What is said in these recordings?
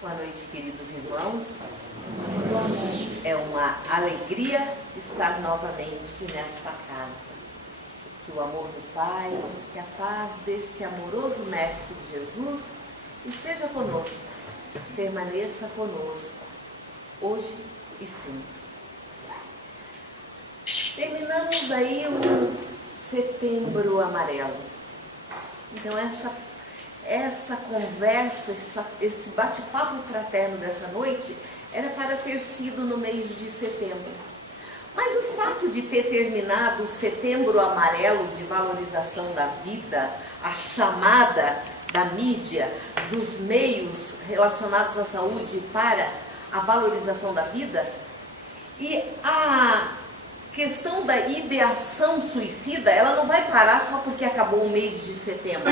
Boa noite, queridos irmãos. É uma alegria estar novamente nesta casa. Que o amor do Pai, que a paz deste amoroso Mestre Jesus esteja conosco, permaneça conosco, hoje e sempre. Terminamos aí o Setembro Amarelo. Então essa conversa, esse bate-papo fraterno dessa noite era para ter sido no mês de setembro. Mas o fato de ter terminado o Setembro Amarelo de valorização da vida, a chamada da mídia, dos meios relacionados à saúde para a valorização da vida, e a questão da ideação suicida, ela não vai parar só porque acabou o mês de setembro,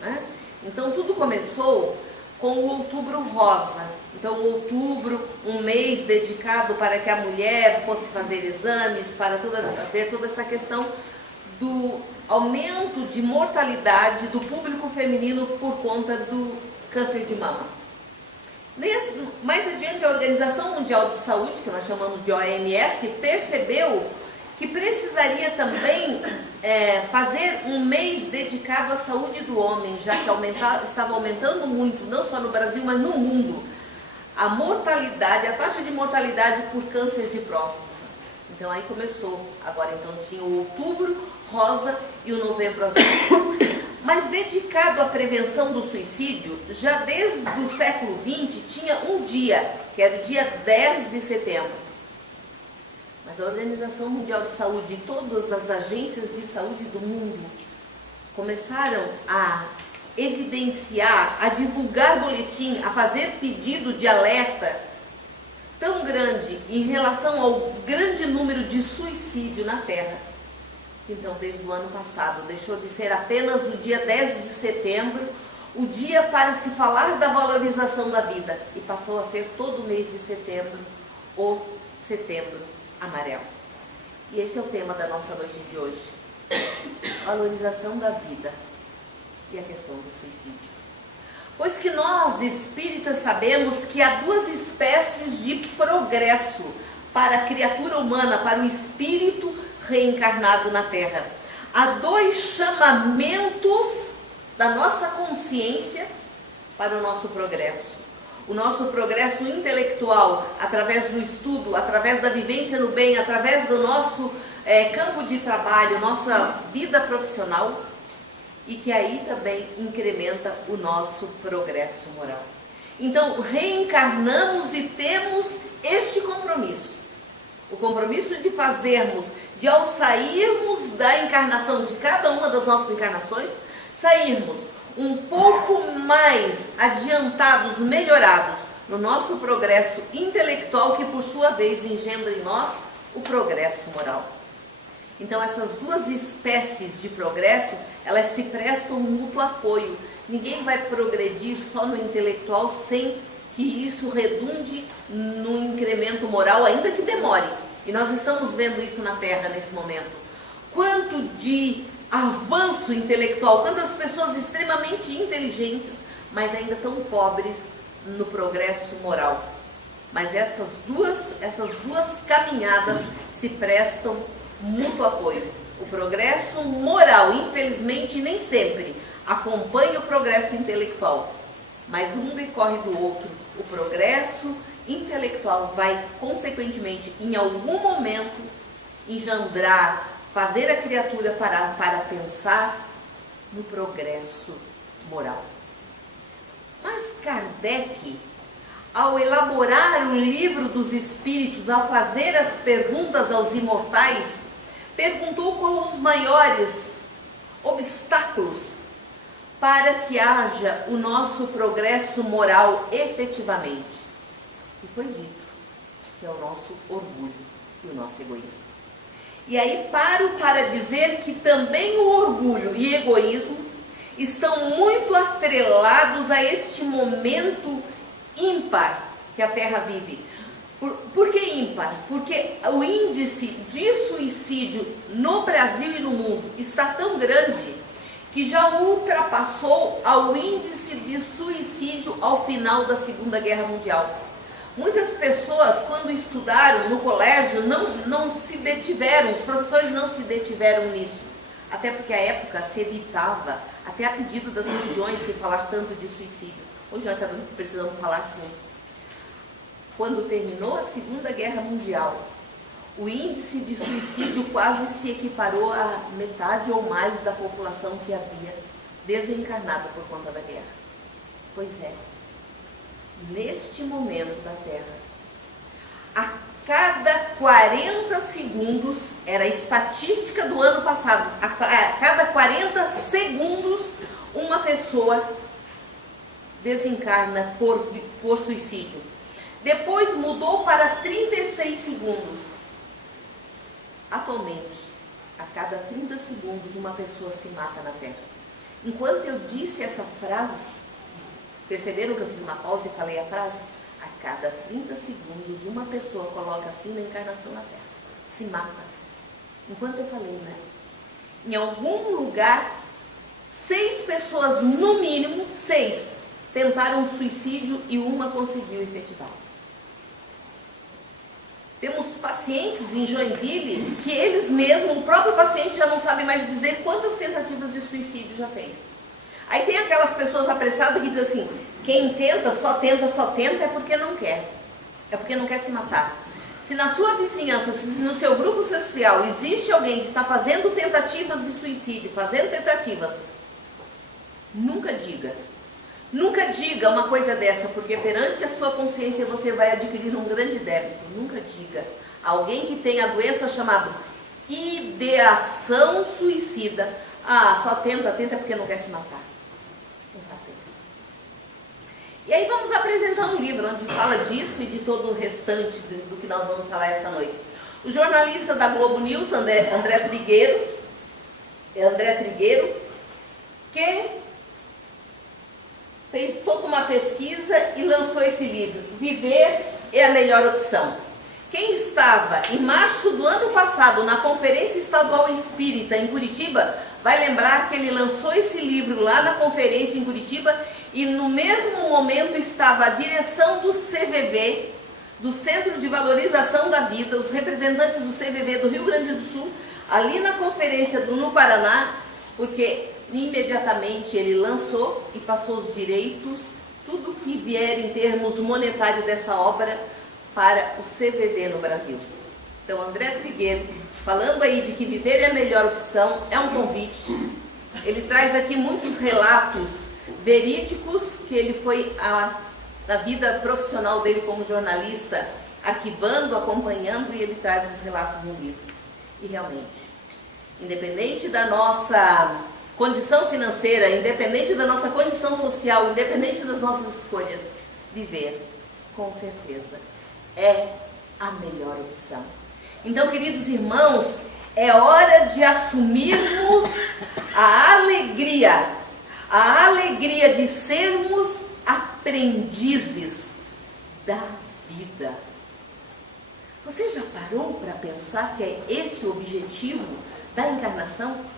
né? Então tudo começou com o Outubro Rosa. Então outubro, um mês dedicado para que a mulher fosse fazer exames, para ver toda essa questão do aumento de mortalidade do público feminino por conta do câncer de mama. Mais adiante, a Organização Mundial de Saúde, que nós chamamos de OMS, percebeu que precisaria também fazer um mês dedicado à saúde do homem, já que estava aumentando muito, não só no Brasil, mas no mundo, a mortalidade, a taxa de mortalidade por câncer de próstata. Então aí começou, agora então tinha o Outubro Rosa e o Novembro Azul. Mas dedicado à prevenção do suicídio, já desde o século XX tinha um dia, que era o dia 10 de setembro. Mas a Organização Mundial de Saúde e todas as agências de saúde do mundo começaram a evidenciar, a divulgar boletim, a fazer pedido de alerta tão grande em relação ao grande número de suicídio na Terra. Então, desde o ano passado, deixou de ser apenas o dia 10 de setembro, o dia para se falar da valorização da vida, e passou a ser todo mês de setembro, o Setembro Amarelo. E esse é o tema da nossa noite de hoje. Valorização da vida e a questão do suicídio. Pois que nós, espíritas, sabemos que há duas espécies de progresso para a criatura humana, para o espírito reencarnado na Terra. Há dois chamamentos da nossa consciência para o nosso progresso. O nosso progresso intelectual, através do estudo, através da vivência no bem, através do nosso campo de trabalho, nossa vida profissional, e que aí também incrementa o nosso progresso moral. Então, reencarnamos e temos este compromisso. O compromisso de fazermos, de ao sairmos da encarnação, de cada uma das nossas encarnações, sairmos um pouco mais adiantados, melhorados no nosso progresso intelectual, que por sua vez engendra em nós o progresso moral. Então essas duas espécies de progresso, elas se prestam um mútuo apoio. Ninguém vai progredir só no intelectual sem que isso redunde no incremento moral, ainda que demore. E nós estamos vendo isso na Terra nesse momento. Quanto de avanço intelectual, quantas pessoas extremamente inteligentes, mas ainda tão pobres no progresso moral. Mas essas duas caminhadas se prestam mútuo apoio. O progresso moral, infelizmente, nem sempre acompanha o progresso intelectual, mas um decorre do outro. O progresso intelectual vai, consequentemente, em algum momento, engendrar, fazer a criatura parar para pensar no progresso moral. Mas Kardec, ao elaborar o livro dos Espíritos, ao fazer as perguntas aos imortais, perguntou quais os maiores obstáculos para que haja o nosso progresso moral efetivamente. E foi dito que é o nosso orgulho e o nosso egoísmo. E aí paro para dizer que também o orgulho e egoísmo estão muito atrelados a este momento ímpar que a Terra vive. Por que ímpar? Porque o índice de suicídio no Brasil e no mundo está tão grande que já ultrapassou ao índice de suicídio ao final da Segunda Guerra Mundial. Muitas pessoas, quando estudaram no colégio, não se detiveram, os professores não se detiveram nisso. Até porque à época se evitava, até a pedido das religiões, se falar tanto de suicídio. Hoje nós sabemos que precisamos falar sim. Quando terminou a Segunda Guerra Mundial, o índice de suicídio quase se equiparou a metade ou mais da população que havia desencarnado por conta da guerra. Pois é, neste momento da Terra, a cada 40 segundos, era a estatística do ano passado, a cada 40 segundos uma pessoa desencarna por suicídio. Depois mudou para 36 segundos. Atualmente, a cada 30 segundos uma pessoa se mata na Terra. Enquanto eu disse essa frase, perceberam que eu fiz uma pausa e falei a frase? A cada 30 segundos uma pessoa coloca fim na encarnação na Terra. Se mata. Enquanto eu falei, né? Em algum lugar, 6 pessoas, no mínimo, 6, tentaram suicídio e uma conseguiu efetivar. Temos pacientes em Joinville que eles mesmos, o próprio paciente já não sabe mais dizer quantas tentativas de suicídio já fez. Aí tem aquelas pessoas apressadas que dizem assim, quem tenta, só tenta é porque não quer. É porque não quer se matar. Se na sua vizinhança, se no seu grupo social existe alguém que está fazendo tentativas de suicídio, nunca diga. Nunca diga uma coisa dessa, porque perante a sua consciência você vai adquirir um grande débito. Nunca diga. Alguém que tem a doença chamada ideação suicida, só tenta porque não quer se matar. Não faça isso. E aí vamos apresentar um livro onde fala disso e de todo o restante do que nós vamos falar essa noite. O jornalista da Globo News, André Trigueiro, que fez toda uma pesquisa e lançou esse livro, Viver é a Melhor Opção. Quem estava em março do ano passado na Conferência Estadual Espírita em Curitiba, vai lembrar que ele lançou esse livro lá na conferência em Curitiba e no mesmo momento estava a direção do CVV, do Centro de Valorização da Vida, os representantes do CVV do Rio Grande do Sul, ali na conferência no Paraná, porque imediatamente ele lançou e passou os direitos, tudo que vier em termos monetários dessa obra para o CVV no Brasil. Então, André Trigueiro, falando aí de que viver é a melhor opção, é um convite. Ele traz aqui muitos relatos verídicos que ele foi na vida profissional dele como jornalista, arquivando, acompanhando, e ele traz os relatos no livro. E realmente, independente da nossa condição financeira, independente da nossa condição social, independente das nossas escolhas, viver, com certeza, é a melhor opção. Então, queridos irmãos, é hora de assumirmos a alegria de sermos aprendizes da vida. Você já parou para pensar que é esse o objetivo da encarnação?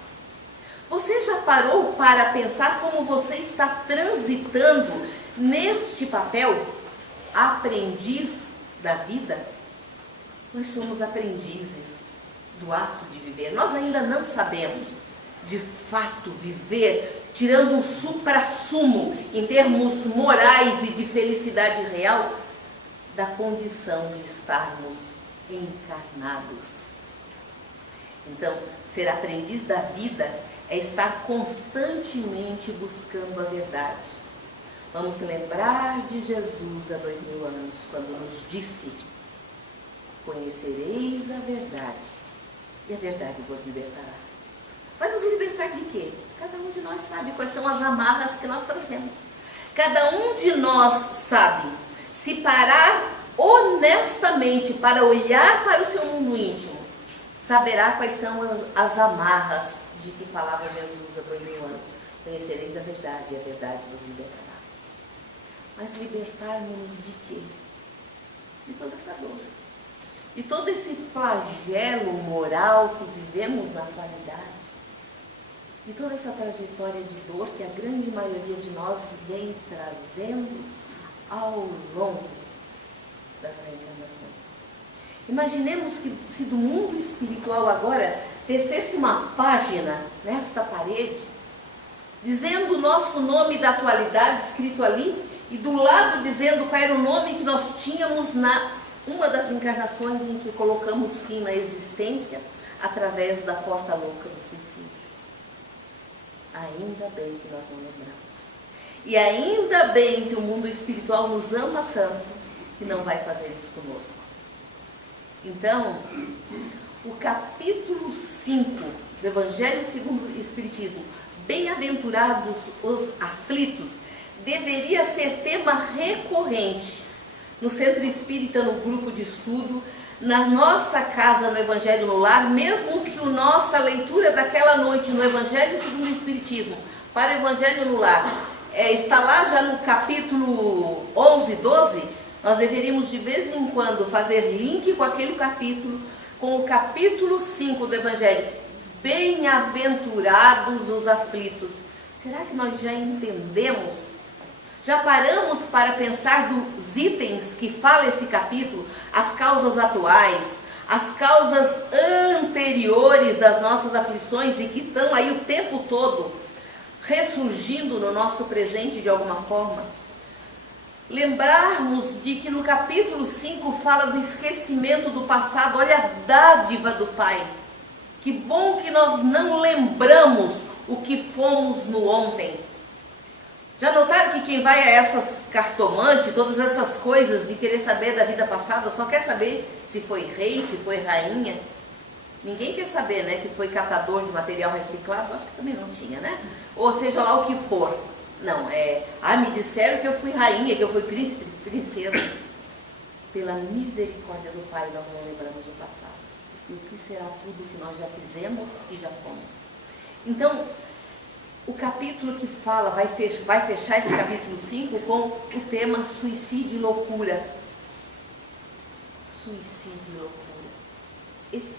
Você já parou para pensar como você está transitando neste papel, aprendiz da vida? Nós somos aprendizes do ato de viver. Nós ainda não sabemos, de fato, viver, tirando o suprassumo em termos morais e de felicidade real, da condição de estarmos encarnados. Então, ser aprendiz da vida é estar constantemente buscando a verdade. Vamos lembrar de Jesus há 2000 anos, quando nos disse: conhecereis a verdade, e a verdade vos libertará. Vai nos libertar de quê? Cada um de nós sabe quais são as amarras que nós trazemos. Cada um de nós sabe, se parar honestamente para olhar para o seu mundo íntimo, saberá quais são as amarras de que falava Jesus há 2000 anos. Conhecereis a verdade, e a verdade vos libertará. Mas libertar-nos de quê? De toda essa dor. De todo esse flagelo moral que vivemos na atualidade. de toda essa trajetória de dor que a grande maioria de nós vem trazendo ao longo das reencarnações. Imaginemos que se do mundo espiritual agora descesse uma página nesta parede, dizendo o nosso nome da atualidade escrito ali, e do lado dizendo qual era o nome que nós tínhamos na uma das encarnações em que colocamos fim na existência através da porta louca do suicídio. Ainda bem que nós não lembramos. E ainda bem que o mundo espiritual nos ama tanto que não vai fazer isso conosco. Então, o capítulo 5 do Evangelho segundo o Espiritismo, bem-aventurados os aflitos, deveria ser tema recorrente no Centro Espírita, no grupo de estudo, na nossa casa, no Evangelho no Lar, mesmo que a nossa leitura daquela noite no Evangelho segundo o Espiritismo para o Evangelho no Lar está lá já no capítulo 11, 12, nós deveríamos de vez em quando fazer link com aquele capítulo, com o capítulo 5 do Evangelho. Bem-aventurados os aflitos. Será que nós já entendemos? Já paramos para pensar dos itens que fala esse capítulo, as causas atuais, as causas anteriores das nossas aflições e que estão aí o tempo todo ressurgindo no nosso presente de alguma forma? Lembrarmos de que no capítulo 5 fala do esquecimento do passado. Olha a dádiva do Pai. Que bom que nós não lembramos o que fomos no ontem. Já notaram que quem vai a essas cartomantes, todas essas coisas de querer saber da vida passada, só quer saber se foi rei, se foi rainha? Ninguém quer saber, né, que foi catador de material reciclado, acho que também não tinha, né? Ou seja lá o que for. Não, me disseram que eu fui rainha, que eu fui príncipe, princesa. Pela misericórdia do Pai, nós não lembramos o passado. Porque o que será tudo que nós já fizemos e já fomos? Então, o capítulo que fala, vai fechar esse capítulo 5 com o tema suicídio e loucura. Suicídio e loucura. Esse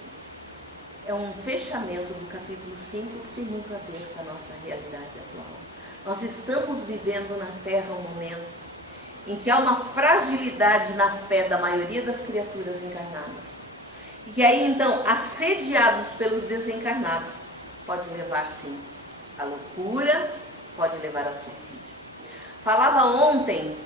é um fechamento do capítulo 5 que tem muito a ver com a nossa realidade atual. Nós estamos vivendo na Terra um momento em que há uma fragilidade na fé da maioria das criaturas encarnadas. E que aí, então, assediados pelos desencarnados, pode levar, sim, à loucura, pode levar ao suicídio. Falava ontem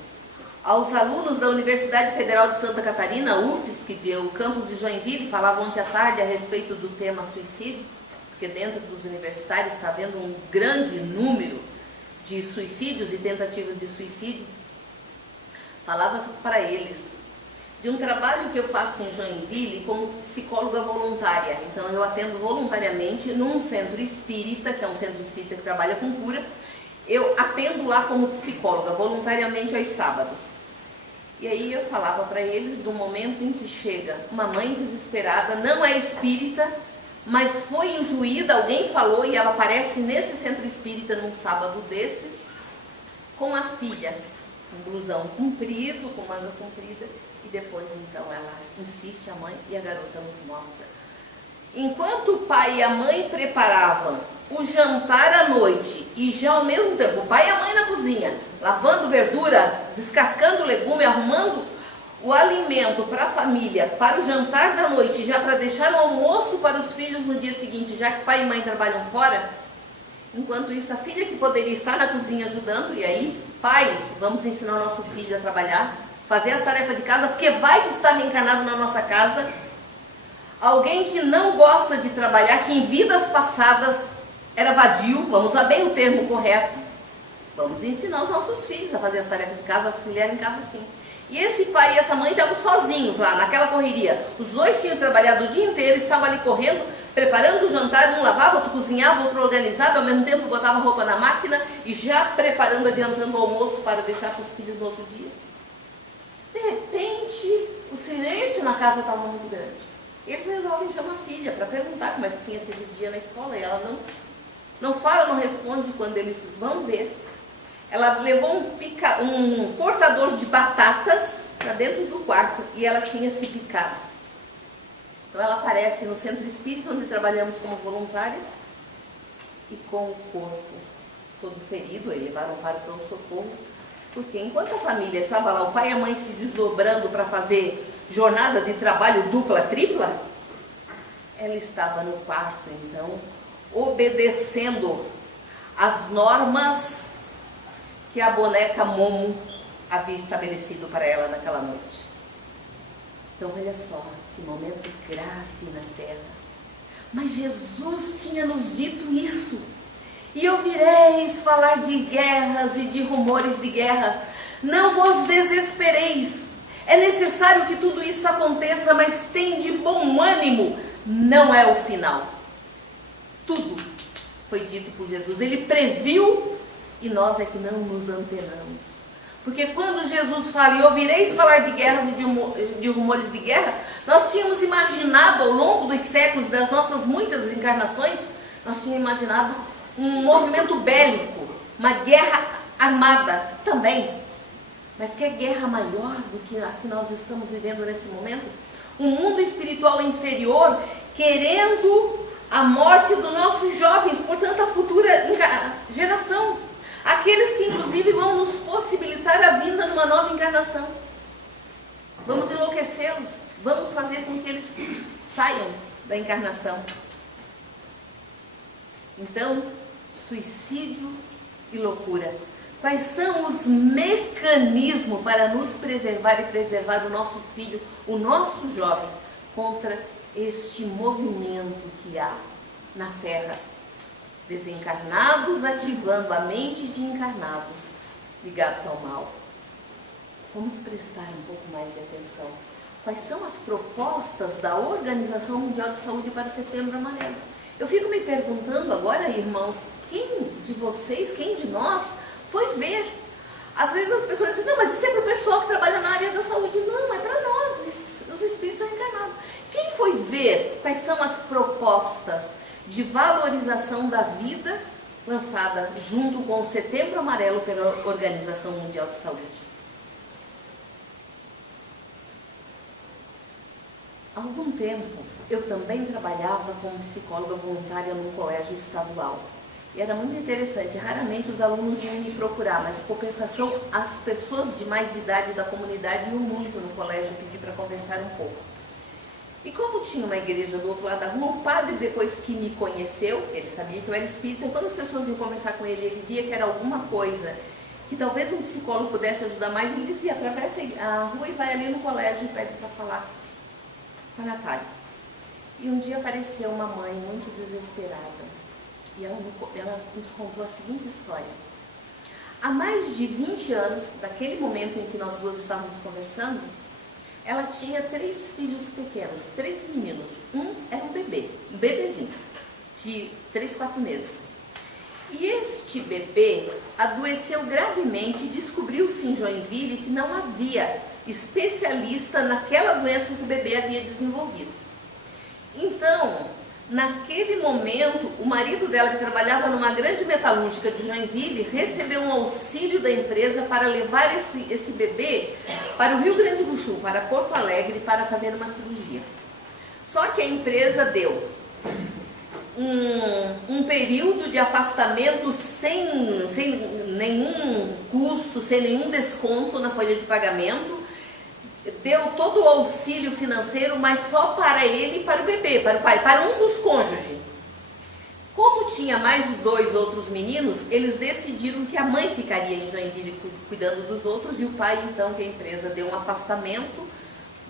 aos alunos da Universidade Federal de Santa Catarina, UFSC, o campus de Joinville, falava ontem à tarde a respeito do tema suicídio, porque dentro dos universitários está havendo um grande número de suicídios e tentativas de suicídio. Falava para eles de um trabalho que eu faço em Joinville como psicóloga voluntária. Então eu atendo voluntariamente num centro espírita, que é um centro espírita que trabalha com cura. Eu atendo lá como psicóloga voluntariamente aos sábados. E aí eu falava para eles do momento em que chega uma mãe desesperada, não é espírita, mas foi intuída, alguém falou, e ela aparece nesse centro espírita num sábado desses, com a filha, com blusão comprido, com manga comprida, e depois então ela insiste, a mãe, e a garota nos mostra. Enquanto o pai e a mãe preparavam o jantar à noite, e já ao mesmo tempo o pai e a mãe na cozinha, lavando verdura, descascando legume, arrumando o alimento para a família, para o jantar da noite, já para deixar o almoço para os filhos no dia seguinte, já que pai e mãe trabalham fora. Enquanto isso, a filha que poderia estar na cozinha ajudando, e aí, pais, vamos ensinar o nosso filho a trabalhar, fazer as tarefas de casa, porque vai estar reencarnado na nossa casa alguém que não gosta de trabalhar, que em vidas passadas era vadio, vamos usar bem o termo correto. Vamos ensinar os nossos filhos a fazer as tarefas de casa, auxiliar em casa sim. E esse pai e essa mãe estavam sozinhos lá, naquela correria. Os dois tinham trabalhado o dia inteiro, estavam ali correndo, preparando o jantar, um lavava, outro cozinhava, outro organizava, ao mesmo tempo botava roupa na máquina e já preparando, adiantando o almoço para deixar para os filhos no outro dia. De repente, o silêncio na casa estava muito grande. Eles resolvem chamar a filha para perguntar como é que tinha sido o dia na escola, e ela não fala, não responde. Quando eles vão ver, ela levou um cortador de batatas para dentro do quarto e ela tinha se picado. Então ela aparece no centro espírita, onde trabalhamos como voluntária, e com o corpo todo ferido, aí levaram para o pronto-socorro, porque enquanto a família estava lá, o pai e a mãe se desdobrando para fazer jornada de trabalho dupla, tripla, ela estava no quarto, então, obedecendo as normas que a boneca Momo havia estabelecido para ela naquela noite. Então, olha só, que momento grave na terra. Mas Jesus tinha nos dito isso. E ouvireis falar de guerras e de rumores de guerra. Não vos desespereis. É necessário que tudo isso aconteça, mas tende bom ânimo. Não é o final. Tudo foi dito por Jesus. Ele previu e nós é que não nos antenamos. Porque quando Jesus fala, e ouvireis falar de guerras e de rumores de guerra, nós tínhamos imaginado ao longo dos séculos, das nossas muitas encarnações, nós tínhamos imaginado um movimento bélico, uma guerra armada também. Mas que é guerra maior do que a que nós estamos vivendo nesse momento? Um mundo espiritual inferior querendo a morte dos nossos jovens, portanto a futura geração. Aqueles que inclusive vão nos possibilitar a vinda numa nova encarnação. Vamos enlouquecê-los, vamos fazer com que eles saiam da encarnação. Então, suicídio e loucura. Quais são os mecanismos para nos preservar e preservar o nosso filho, o nosso jovem, contra este movimento que há na Terra? Desencarnados ativando a mente de encarnados ligados ao mal. Vamos prestar um pouco mais de atenção. Quais são as propostas da Organização Mundial de Saúde para o Setembro Amarelo? Eu fico me perguntando agora, irmãos, quem de vocês, quem de nós foi ver? Às vezes as pessoas dizem, não, mas isso é para o pessoal que trabalha na área da saúde. Não, é para nós, os espíritos são encarnados. Quem foi ver quais são as propostas de valorização da vida lançada junto com o Setembro Amarelo pela Organização Mundial de Saúde? Há algum tempo, eu também trabalhava como psicóloga voluntária num colégio estadual. E era muito interessante, raramente os alunos iam me procurar, mas em compensação, as pessoas de mais idade da comunidade iam muito no colégio pedir para conversar um pouco. E como tinha uma igreja do outro lado da rua, o padre, depois que me conheceu, ele sabia que eu era espírita, quando as pessoas iam conversar com ele, ele via que era alguma coisa que talvez um psicólogo pudesse ajudar mais, ele dizia, atravessa a rua e vai ali no colégio e pede para falar com a Natália. E um dia apareceu uma mãe muito desesperada, e ela nos contou a seguinte história. Há mais de 20 anos, daquele momento em que nós duas estávamos conversando, ela tinha 3 filhos pequenos, 3 meninos. Um era um bebê, um bebezinho, de 3, 4 meses. E este bebê adoeceu gravemente e descobriu-se em Joinville que não havia especialista naquela doença que o bebê havia desenvolvido. Então, naquele momento, o marido dela, que trabalhava numa grande metalúrgica de Joinville, recebeu um auxílio da empresa para levar esse bebê para o Rio Grande do Sul, para Porto Alegre, para fazer uma cirurgia. Só que a empresa deu um período de afastamento sem nenhum custo, sem nenhum desconto na folha de pagamento, deu todo o auxílio financeiro, mas só para ele e para o bebê, para o pai, para um dos cônjuges. Como tinha mais 2 outros meninos, eles decidiram que a mãe ficaria em Joinville cuidando dos outros e o pai, então, que a empresa deu um afastamento,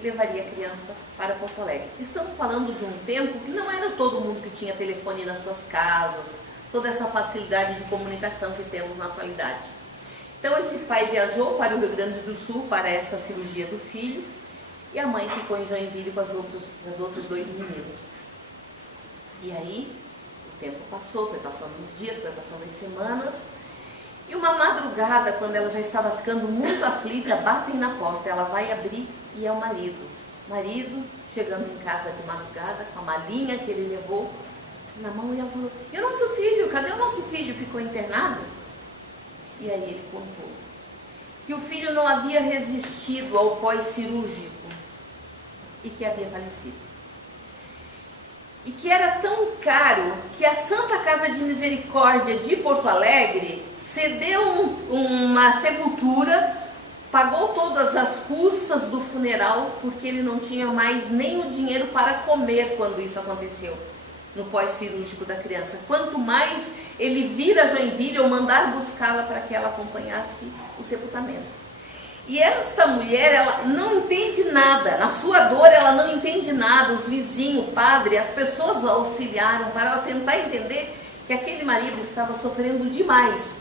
levaria a criança para Porto Alegre. Estamos falando de um tempo que não era todo mundo que tinha telefone nas suas casas, toda essa facilidade de comunicação que temos na atualidade. Então esse pai viajou para o Rio Grande do Sul para essa cirurgia do filho e a mãe ficou em Joinville com os outros 2 meninos. E aí o tempo passou, foi passando os dias, foi passando as semanas e uma madrugada, quando ela já estava ficando muito aflita, batem na porta, ela vai abrir e é o marido. O marido chegando em casa de madrugada com a malinha que ele levou na mão e ela falou, e o nosso filho? Cadê o nosso filho? Ficou internado? E aí ele contou que o filho não havia resistido ao pós-cirúrgico e que havia falecido. e que era tão caro que a Santa Casa de Misericórdia de Porto Alegre cedeu uma sepultura, pagou todas as custas do funeral, porque ele não tinha mais nem o dinheiro para comer quando isso aconteceu, no pós-cirúrgico da criança. Quanto mais ele vir a Joinville ou mandar buscá-la para que ela acompanhasse o sepultamento. E esta mulher, ela não entende nada, na sua dor ela não entende nada, os vizinhos, o padre, as pessoas auxiliaram para ela tentar entender que aquele marido estava sofrendo demais.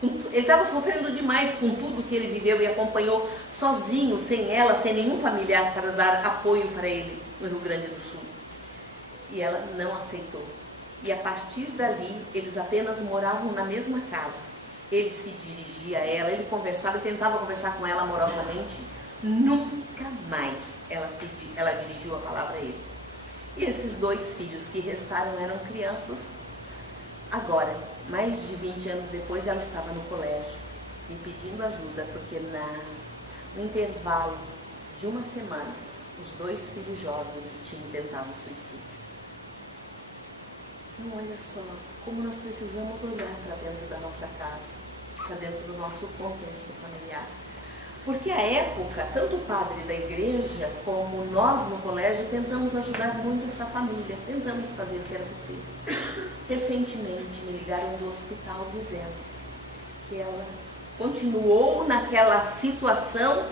Ele estava sofrendo demais com tudo que ele viveu e acompanhou sozinho, sem ela, sem nenhum familiar para dar apoio para ele no Rio Grande do Sul. E ela não aceitou. E a partir dali, eles apenas moravam na mesma casa. Ele se dirigia a ela, ele conversava, ele tentava conversar com ela amorosamente. Nunca mais ela dirigiu a palavra a ele. E esses 2 filhos que restaram eram crianças. Agora, mais de 20 anos depois, ela estava no colégio, me pedindo ajuda, porque no intervalo de uma semana, os 2 filhos jovens tinham tentado suicídio. Então, olha só, como nós precisamos olhar para dentro da nossa casa, para dentro do nosso contexto familiar. Porque à época, tanto o padre da igreja como nós no colégio tentamos ajudar muito essa família, tentamos fazer o que era possível. Recentemente me ligaram do hospital dizendo que ela continuou naquela situação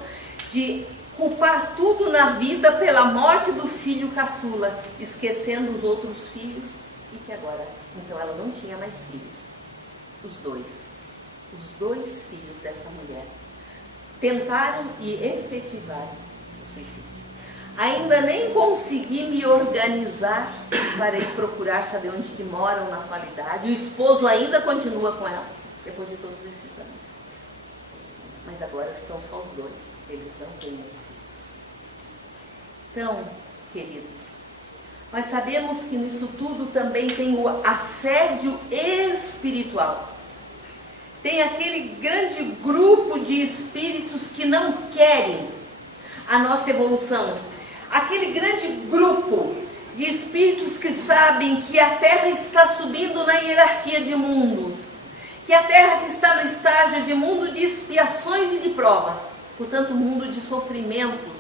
de culpar tudo na vida pela morte do filho caçula, esquecendo os outros filhos, e que agora, então ela não tinha mais filhos. Os 2 filhos dessa mulher tentaram e efetivaram o suicídio. Ainda nem consegui me organizar para ir procurar saber onde que moram na atualidade. O esposo ainda continua com ela, depois de todos esses anos. Mas agora são só os 2, eles não têm mais filhos. Então, queridos, nós sabemos que nisso tudo também tem o assédio espiritual. Tem aquele grande grupo de espíritos que não querem a nossa evolução. Aquele grande grupo de espíritos que sabem que a Terra está subindo na hierarquia de mundos. Que a Terra que está no estágio de mundo de expiações e de provas. Portanto, mundo de sofrimentos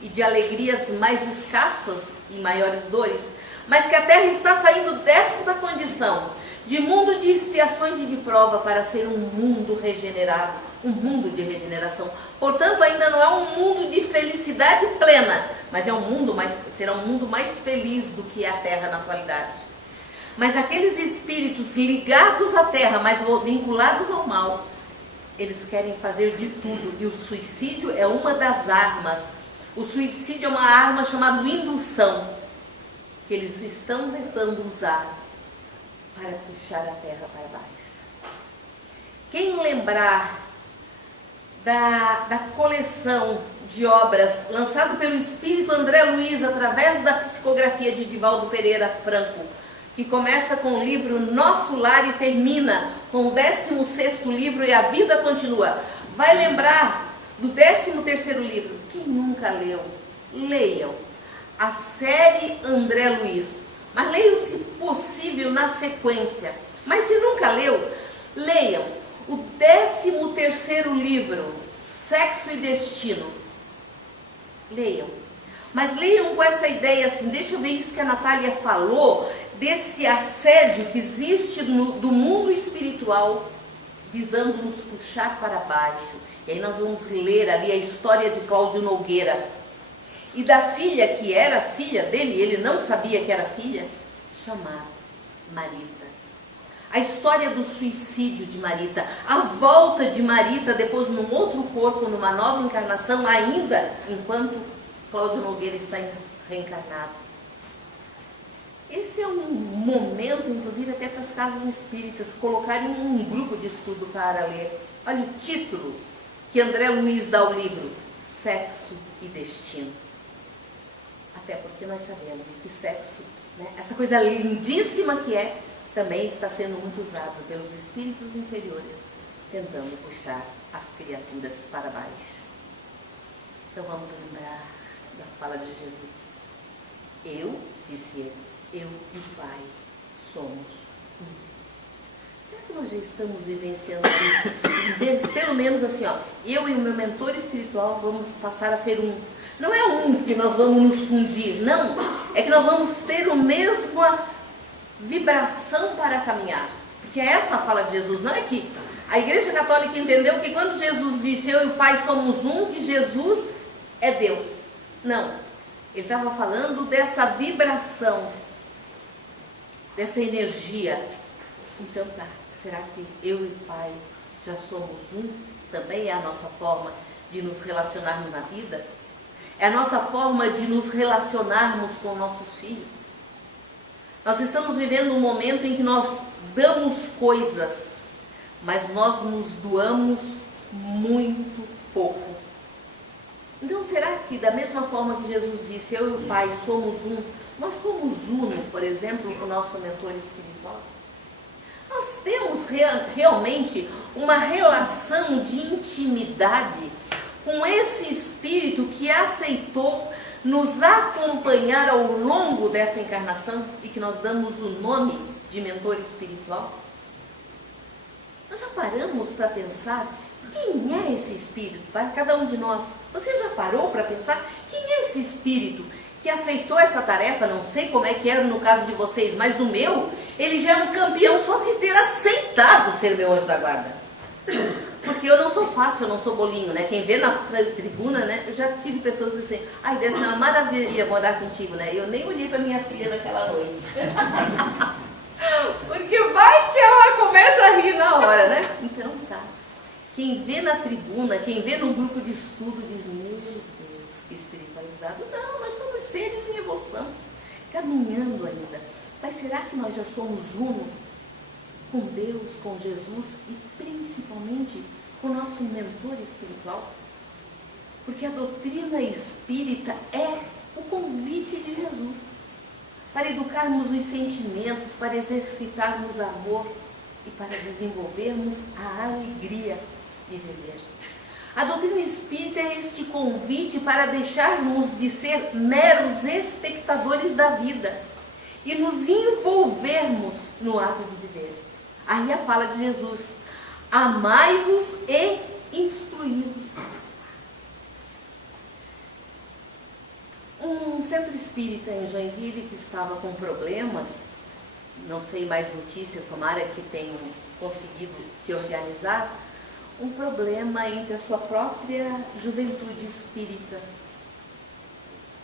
e de alegrias mais escassas e maiores dores. Mas que a Terra está saindo desta condição de mundo de expiações e de prova para ser um mundo regenerado, um mundo de regeneração. Portanto, ainda não é um mundo de felicidade plena, mas será um mundo mais feliz do que a Terra na atualidade. Mas aqueles espíritos ligados à Terra, mas vinculados ao mal, eles querem fazer de tudo, e o suicídio é uma das armas. O suicídio é uma arma chamada indução, que eles estão tentando usar para puxar a Terra para baixo. Quem lembrar da coleção de obras lançada pelo Espírito André Luiz através da psicografia de Divaldo Pereira Franco, que começa com o livro Nosso Lar e termina com o 16º livro E a Vida Continua, vai lembrar do 13º livro. Quem nunca leu, leiam a série André Luiz. Mas leiam, se possível, na sequência. Mas se nunca leu, leiam o 13º livro, Sexo e Destino. Leiam. Mas leiam com essa ideia assim, deixa eu ver isso que a Natália falou, desse assédio que existe do mundo espiritual, visando nos puxar para baixo. E aí nós vamos ler ali a história de Cláudio Nogueira. E da filha que era filha dele, ele não sabia que era filha, chamada Marita. A história do suicídio de Marita, a volta de Marita depois num outro corpo, numa nova encarnação, ainda enquanto Cláudio Nogueira está reencarnado. Esse é um momento, inclusive até para as casas espíritas, colocarem um grupo de estudo para ler. Olha o título que André Luiz dá ao livro, Sexo e Destino. Até porque nós sabemos que sexo, né, essa coisa lindíssima que é, também está sendo muito usado pelos espíritos inferiores, tentando puxar as criaturas para baixo. Então vamos lembrar da fala de Jesus. Eu, disse ele, eu e o Pai somos um. Será que nós já estamos vivenciando isso? Dizendo, pelo menos assim, ó, eu e o meu mentor espiritual vamos passar a ser um. Não é um que nós vamos nos fundir, não. É que nós vamos ter a mesma vibração para caminhar. Porque é essa a fala de Jesus, não é que a Igreja Católica entendeu que quando Jesus disse eu e o Pai somos um, que Jesus é Deus. Não. Ele estava falando dessa vibração, dessa energia. Então tá, será que eu e o Pai já somos um? Também é a nossa forma de nos relacionarmos na vida? É a nossa forma de nos relacionarmos com nossos filhos? Nós estamos vivendo um momento em que nós damos coisas, mas nós nos doamos muito pouco. Então será que da mesma forma que Jesus disse, eu e o Pai somos um, nós somos uno, por exemplo, com o nosso mentor espiritual? Nós temos realmente uma relação de intimidade com esse Espírito que aceitou nos acompanhar ao longo dessa encarnação e que nós damos o nome de mentor espiritual? Nós já paramos para pensar quem é esse Espírito para cada um de nós? Você já parou para pensar quem é esse Espírito que aceitou essa tarefa? Não sei como é que era no caso de vocês, mas o meu, ele já é um campeão só de ter aceitado ser meu anjo da guarda. Porque eu não sou fácil, eu não sou bolinho, né? Quem vê na tribuna, né? Eu já tive pessoas que dizem, ai, deve ser uma maravilha morar contigo, né? Eu nem olhei para minha filha naquela noite. Porque vai que ela começa a rir na hora, né? Então tá. Quem vê na tribuna, quem vê no grupo de estudo diz, meu Deus, que espiritualizado. Não, nós somos seres em evolução, caminhando ainda. Mas será que nós já somos uno com Deus, com Jesus e principalmente com o nosso mentor espiritual? Porque a doutrina espírita é o convite de Jesus para educarmos os sentimentos, para exercitarmos amor e para desenvolvermos a alegria de viver. A doutrina espírita é este convite para deixarmos de ser meros espectadores da vida e nos envolvermos no ato de viver. Aí a fala de Jesus, amai-vos e instruí-vos. Um centro espírita em Joinville que estava com problemas, não sei mais notícias, tomara que tenham conseguido se organizar, um problema entre a sua própria juventude espírita.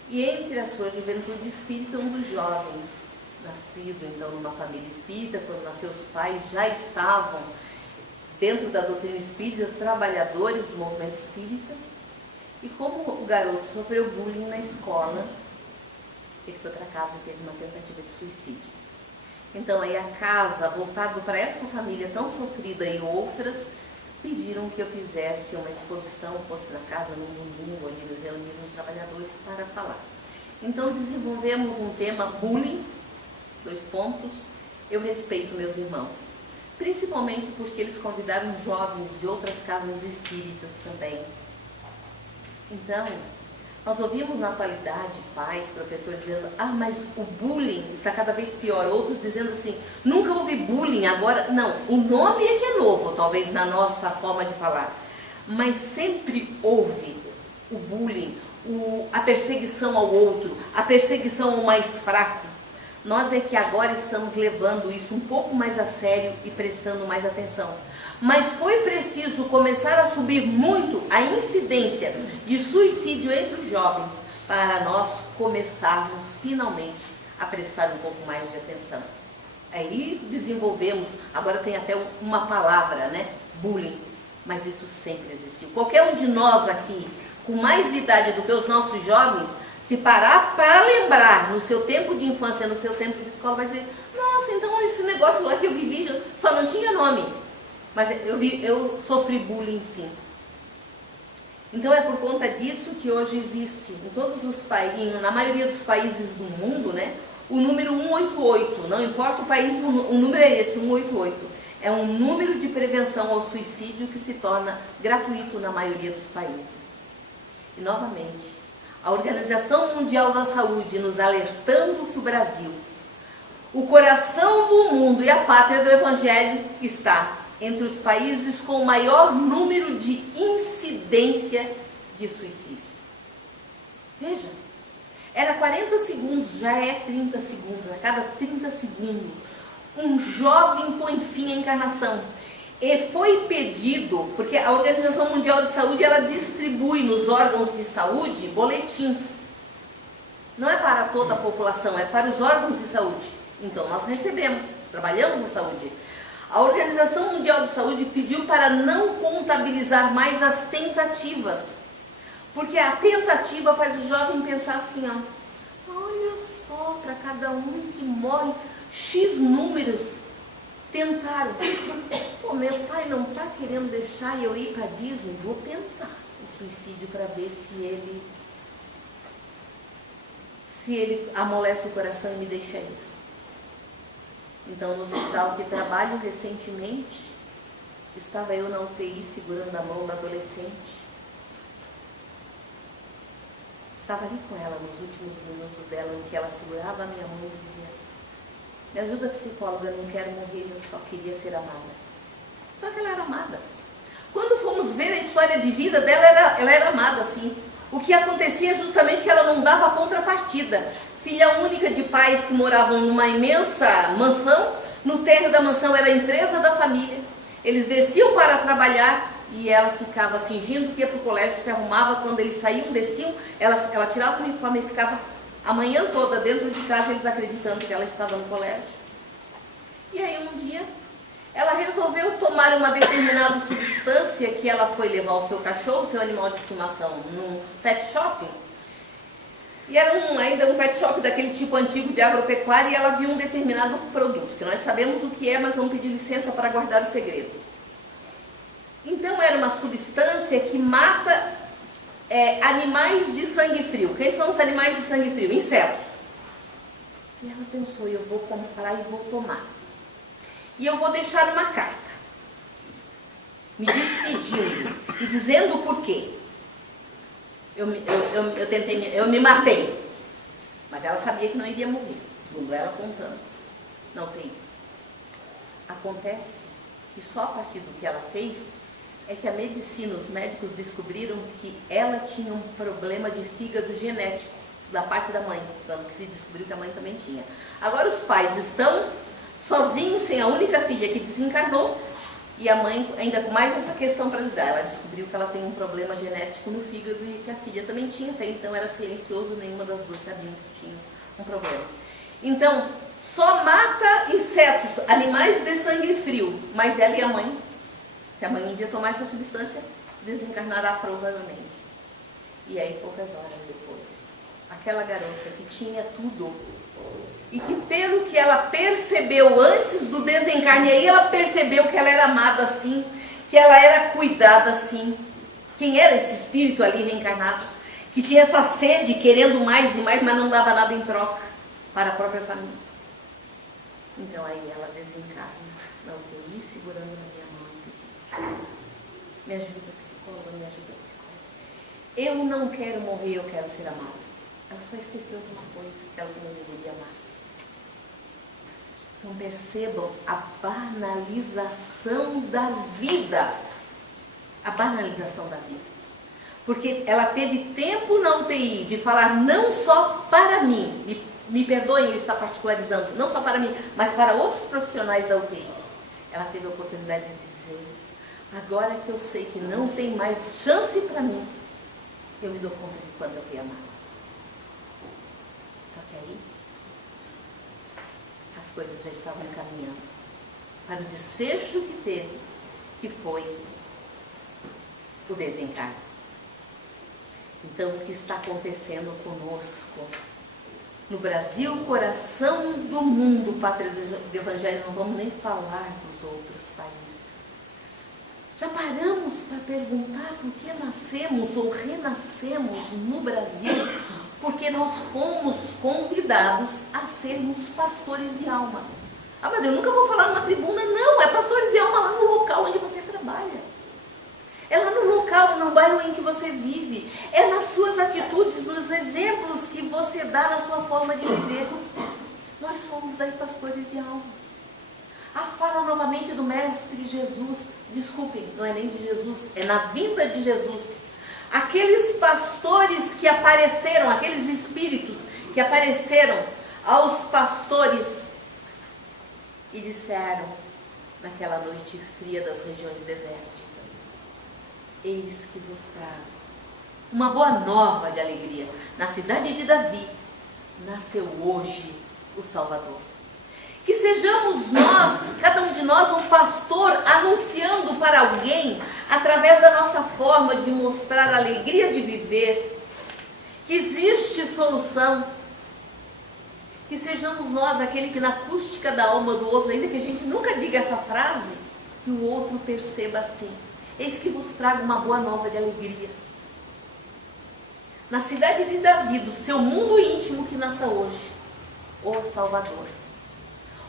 E entre a sua juventude espírita, um dos jovens, nascido então numa família espírita, quando nasceu os pais já estavam dentro da doutrina espírita, trabalhadores do movimento espírita, e como o garoto sofreu bullying na escola, ele foi para casa e fez uma tentativa de suicídio. Então aí a casa, voltado para essa família tão sofrida e outras, pediram que eu fizesse uma exposição, fosse na casa, num domingo, onde eles reuniram os trabalhadores para falar. Então desenvolvemos um tema bullying, 2 pontos, eu respeito meus irmãos. Principalmente porque eles convidaram jovens de outras casas espíritas também. Então, nós ouvimos na atualidade pais, professores dizendo, mas o bullying está cada vez pior. Outros dizendo assim, nunca houve bullying, agora... Não, o nome é que é novo, talvez na nossa forma de falar. Mas sempre houve o bullying, a perseguição ao outro, a perseguição ao mais fraco. Nós é que agora estamos levando isso um pouco mais a sério e prestando mais atenção. Mas foi preciso começar a subir muito a incidência de suicídio entre os jovens para nós começarmos finalmente a prestar um pouco mais de atenção. Aí desenvolvemos, agora tem até uma palavra, né? Bullying. Mas isso sempre existiu. Qualquer um de nós aqui, com mais idade do que os nossos jovens, se parar para lembrar no seu tempo de infância, no seu tempo de escola, vai dizer, nossa, então esse negócio lá que eu vivi só não tinha nome. Mas eu sofri bullying sim. Então é por conta disso que hoje existe em todos os países, na maioria dos países do mundo, né, o número 188, não importa o país, o número é esse, 188. É um número de prevenção ao suicídio que se torna gratuito na maioria dos países. E novamente, a Organização Mundial da Saúde nos alertando que o Brasil O coração do mundo e a pátria do Evangelho está entre os países com o maior número de incidência de suicídio. Veja, era 40 segundos, já é 30 segundos. A cada 30 segundos, um jovem põe fim à encarnação. E foi pedido, porque a Organização Mundial de Saúde, ela distribui nos órgãos de saúde boletins. Não é para toda a população, é para os órgãos de saúde. Então, nós recebemos, trabalhamos na saúde. A Organização Mundial de Saúde pediu para não contabilizar mais as tentativas. Porque a tentativa faz o jovem pensar assim, ó, olha só, para cada um que morre, X números tentaram. Pô, meu pai não está querendo deixar eu ir para Disney, vou tentar o suicídio para ver se ele amolece o coração e me deixa ir. Então, no hospital que trabalho recentemente, estava eu na UTI segurando a mão da adolescente. Estava ali com ela nos últimos minutos dela, em que ela segurava a minha mão e dizia, me ajuda, psicóloga, eu não quero morrer, eu só queria ser amada. Só que ela era amada. Quando fomos ver a história de vida dela, ela era amada, sim. O que acontecia é justamente que ela não dava contrapartida. Filha única de pais que moravam numa imensa mansão, no térreo da mansão era a empresa da família. Eles desciam para trabalhar e ela ficava fingindo que ia para o colégio, se arrumava, quando eles saíam, desciam, ela tirava o uniforme e ficava a manhã toda dentro de casa, eles acreditando que ela estava no colégio. E aí um dia, ela resolveu tomar uma determinada substância que ela foi levar o seu cachorro, seu animal de estimação, num pet shopping. E era ainda um pet shop daquele tipo antigo de agropecuária, e ela viu um determinado produto, que nós sabemos o que é, mas vamos pedir licença para guardar o segredo. Então era uma substância que mata animais de sangue frio. Quem são os animais de sangue frio? Insetos. E ela pensou, eu vou comprar e vou tomar. E eu vou deixar uma carta, me despedindo e dizendo o porquê. Eu me matei. Mas ela sabia que não iria morrer, segundo ela contando. Não tem. Acontece que só a partir do que ela fez é que a medicina, os médicos descobriram que ela tinha um problema de fígado genético da parte da mãe, tanto que se descobriu que a mãe também tinha. Agora os pais estão sozinhos, sem a única filha que desencarnou, e a mãe ainda com mais essa questão para lidar. Ela descobriu que ela tem um problema genético no fígado e que a filha também tinha, até então era silencioso, nenhuma das duas sabiam que tinha um problema. Então, só mata insetos, animais de sangue frio, mas ela e a mãe, se a mãe um dia tomar essa substância, desencarnará provavelmente. E aí, poucas horas depois, aquela garota que tinha tudo, e que pelo que ela percebeu antes do desencarne, aí ela percebeu que ela era amada assim, que ela era cuidada assim. Quem era esse espírito ali reencarnado? Que tinha essa sede, querendo mais e mais, mas não dava nada em troca para a própria família. Então aí ela desencarna na UTI, segurando na minha mão e pedindo, me ajuda, psicóloga, me ajuda, psicóloga. Eu não quero morrer, eu quero ser amada. Ela só esqueceu de uma coisa, que ela não deveria amar. Então percebam a banalização da vida. A banalização da vida. Porque ela teve tempo na UTI de falar não só para mim, me perdoem eu estar particularizando, não só para mim, mas para outros profissionais da UTI. Ela teve a oportunidade de dizer, agora que eu sei que não tem mais chance para mim, eu me dou conta de quanto eu fui amada. Só que aí, as coisas já estavam encaminhando para o desfecho que teve, que foi o desencarne. Então, o que está acontecendo conosco? No Brasil, coração do mundo, pátria do Evangelho, não vamos nem falar dos outros países. Já paramos para perguntar por que nascemos ou renascemos no Brasil? Porque nós fomos convidados a sermos pastores de alma. Ah, mas eu nunca vou falar numa tribuna. Não, é pastores de alma lá no local onde você trabalha. É lá no local, no bairro em que você vive. É nas suas atitudes, nos exemplos que você dá na sua forma de viver. Nós somos somos daí pastores de alma. A fala novamente do Mestre Jesus, desculpem, não é nem de Jesus, é na vinda de Jesus. Aqueles pastores que apareceram, aqueles espíritos que apareceram aos pastores e disseram naquela noite fria das regiões desérticas: eis que vos trago uma boa nova de alegria. Na cidade de Davi nasceu hoje o Salvador. Que sejamos nós, cada um de nós, um pastor anunciando para alguém, através da nossa forma de mostrar a alegria de viver, que existe solução. Que sejamos nós aquele que na acústica da alma do outro, ainda que a gente nunca diga essa frase, que o outro perceba assim: eis que vos trago uma boa nova de alegria. Na cidade de Davi, do seu mundo íntimo que nasça hoje, o Salvador.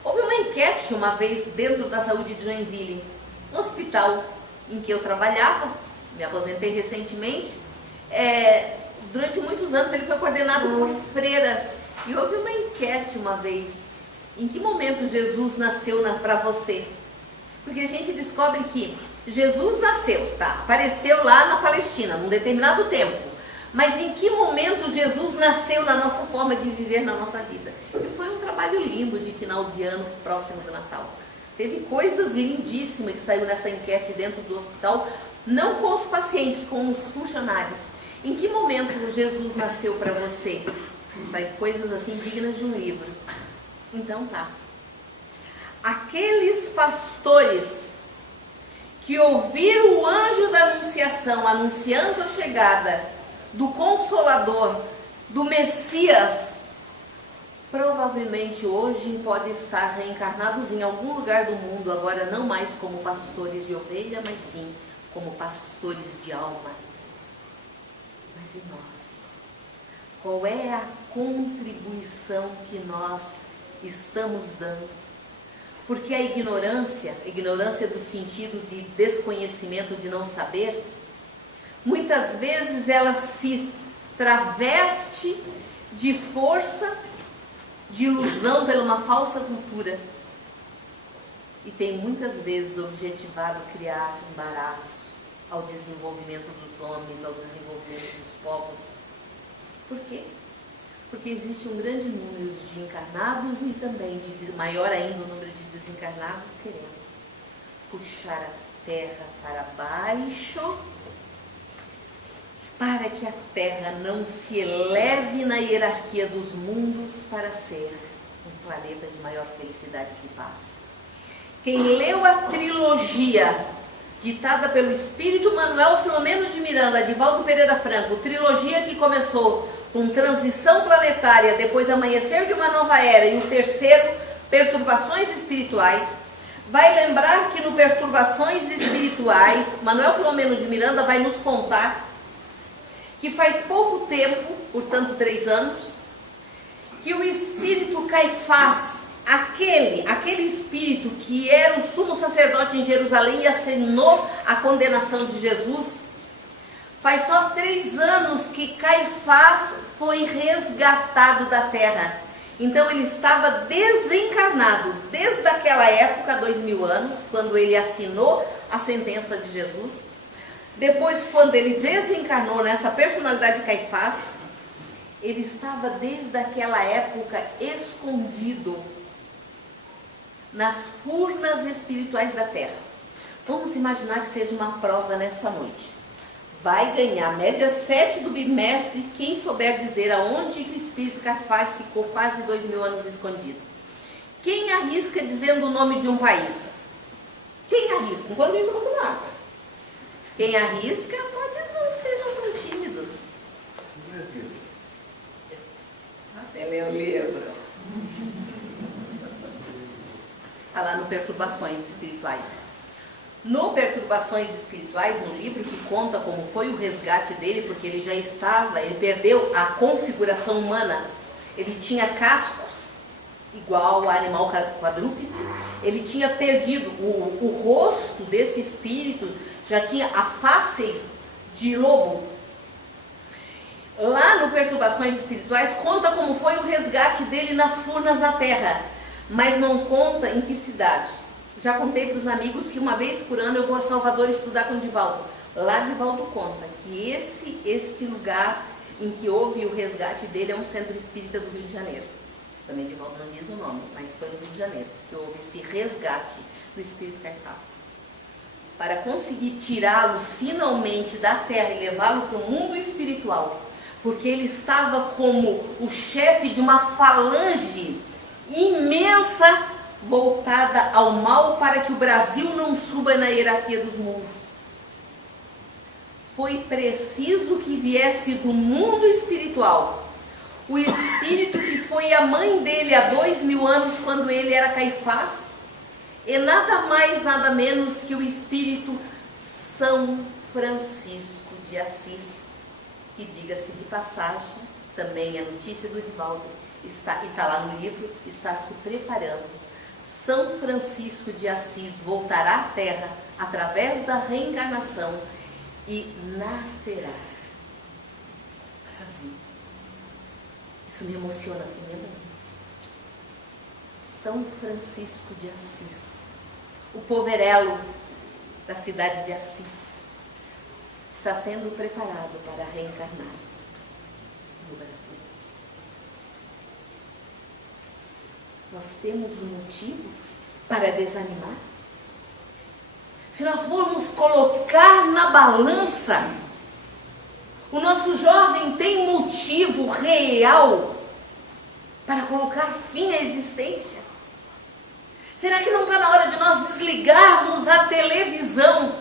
Houve uma enquete uma vez dentro da saúde de Joinville, no hospital em que eu trabalhava, me aposentei recentemente. Durante muitos anos ele foi coordenado por freiras, e houve uma enquete uma vez: em que momento Jesus nasceu para você? Porque a gente descobre que Jesus nasceu, apareceu lá na Palestina, num determinado tempo. Mas em que momento Jesus nasceu na nossa forma de viver, na nossa vida? E foi um trabalho lindo de final de ano, próximo do Natal. Teve coisas lindíssimas que saiu nessa enquete dentro do hospital, não com os pacientes, com os funcionários. Em que momento Jesus nasceu para você? Coisas assim dignas de um livro. Então tá. Aqueles pastores que ouviram o anjo da anunciação, anunciando a chegada do Consolador, do Messias, provavelmente hoje podem estar reencarnados em algum lugar do mundo, agora não mais como pastores de ovelha, mas sim como pastores de alma. Mas e nós? Qual é a contribuição que nós estamos dando? Porque a ignorância do sentido de desconhecimento, de não saber, muitas vezes ela se traveste de força, de ilusão pela uma falsa cultura. E tem muitas vezes objetivado criar embaraço ao desenvolvimento dos homens, ao desenvolvimento dos povos. Por quê? Porque existe um grande número de encarnados e também maior ainda o número de desencarnados querendo puxar a terra para baixo, para que a Terra não se eleve na hierarquia dos mundos para ser um planeta de maior felicidade e paz. Quem leu a trilogia ditada pelo Espírito Manuel Filomeno de Miranda, Divaldo Pereira Franco, trilogia que começou com transição planetária, depois amanhecer de uma nova era, e o terceiro, perturbações espirituais, vai lembrar que no Perturbações Espirituais, Manuel Filomeno de Miranda vai nos contar que faz pouco tempo, portanto 3 anos, que o espírito Caifás, aquele espírito que era o sumo sacerdote em Jerusalém e assinou a condenação de Jesus, faz só 3 anos que Caifás foi resgatado da terra. Então ele estava desencarnado desde aquela época, 2000 anos, quando ele assinou a sentença de Jesus. Depois, quando ele desencarnou nessa personalidade de Caifás, ele estava desde aquela época escondido nas furnas espirituais da terra. Vamos imaginar que seja uma prova nessa noite. Vai ganhar média 7 do bimestre quem souber dizer aonde o espírito Caifás ficou quase 2000 anos escondido. Quem arrisca dizendo o nome de um país? Quem arrisca? Enquanto isso eu vou tomar água. Quem arrisca, pode não sejam tão tímidos. Você lê o livro. Está lá no Perturbações Espirituais. No Perturbações Espirituais, no livro que conta como foi o resgate dele, porque ele já estava, ele perdeu a configuração humana. Ele tinha cascos, igual ao animal quadrúpede. Ele tinha perdido o rosto desse espírito, já tinha a face de lobo. Lá no Perturbações Espirituais conta como foi o resgate dele nas furnas na terra. mas não conta em que cidade. Já contei para os amigos que uma vez por ano eu vou a Salvador estudar com o Divaldo. Lá Divaldo conta que este lugar em que houve o resgate dele é um centro espírita do Rio de Janeiro. Também Divaldo não diz o nome, mas foi no Rio de Janeiro que houve esse resgate do espírito Caifás. Para conseguir tirá-lo finalmente da terra e levá-lo para o mundo espiritual, porque ele estava como o chefe de uma falange imensa voltada ao mal para que o Brasil não suba na hierarquia dos mundos. Foi preciso que viesse do mundo espiritual o espírito que foi a mãe dele há 2000 anos, quando ele era Caifás, e nada mais, nada menos que o espírito São Francisco de Assis, que, diga-se de passagem, também a notícia do Divaldo, e está lá no livro, está se preparando. São Francisco de Assis voltará à Terra através da reencarnação e nascerá. Brasil. Isso me emociona tremendamente. São Francisco de Assis, o poverelo da cidade de Assis, está sendo preparado para reencarnar no Brasil. Nós temos motivos para desanimar? Se nós formos colocar na balança, o nosso jovem tem motivo real para colocar fim à existência? Será que não está na hora de nós desligarmos a televisão,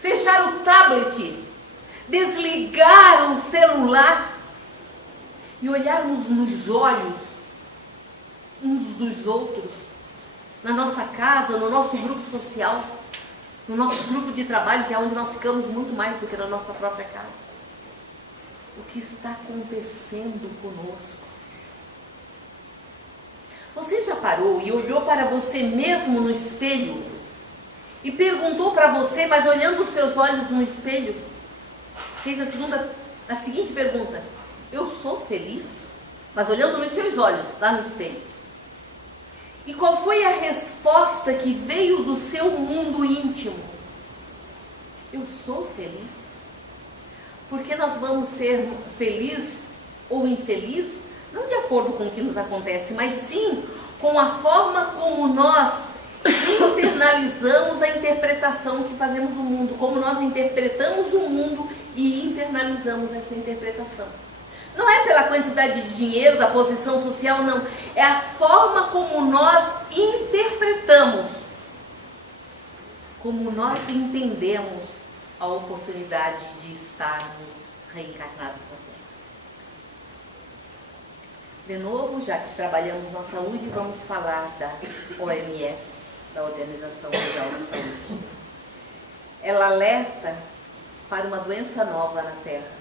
fechar o tablet, desligar o celular e olharmos nos olhos uns dos outros, na nossa casa, no nosso grupo social, no nosso grupo de trabalho, que é onde nós ficamos muito mais do que na nossa própria casa? O que está acontecendo conosco? Você já parou e olhou para você mesmo no espelho e perguntou para você, mas olhando os seus olhos no espelho, fez a seguinte pergunta: eu sou feliz? Mas olhando nos seus olhos, lá no espelho. E qual foi a resposta que veio do seu mundo íntimo? Eu sou feliz? Porque nós vamos ser felizes ou infelizes, não de acordo com o que nos acontece, mas sim com a forma como nós internalizamos a interpretação que fazemos do mundo, como nós interpretamos o mundo e internalizamos essa interpretação. Não é pela quantidade de dinheiro, da posição social, não. É a forma como nós interpretamos, como nós entendemos a oportunidade de estarmos reencarnados na Terra. De novo, já que trabalhamos na saúde, vamos falar da OMS, da Organização Mundial de Saúde. Ela alerta para uma doença nova na Terra.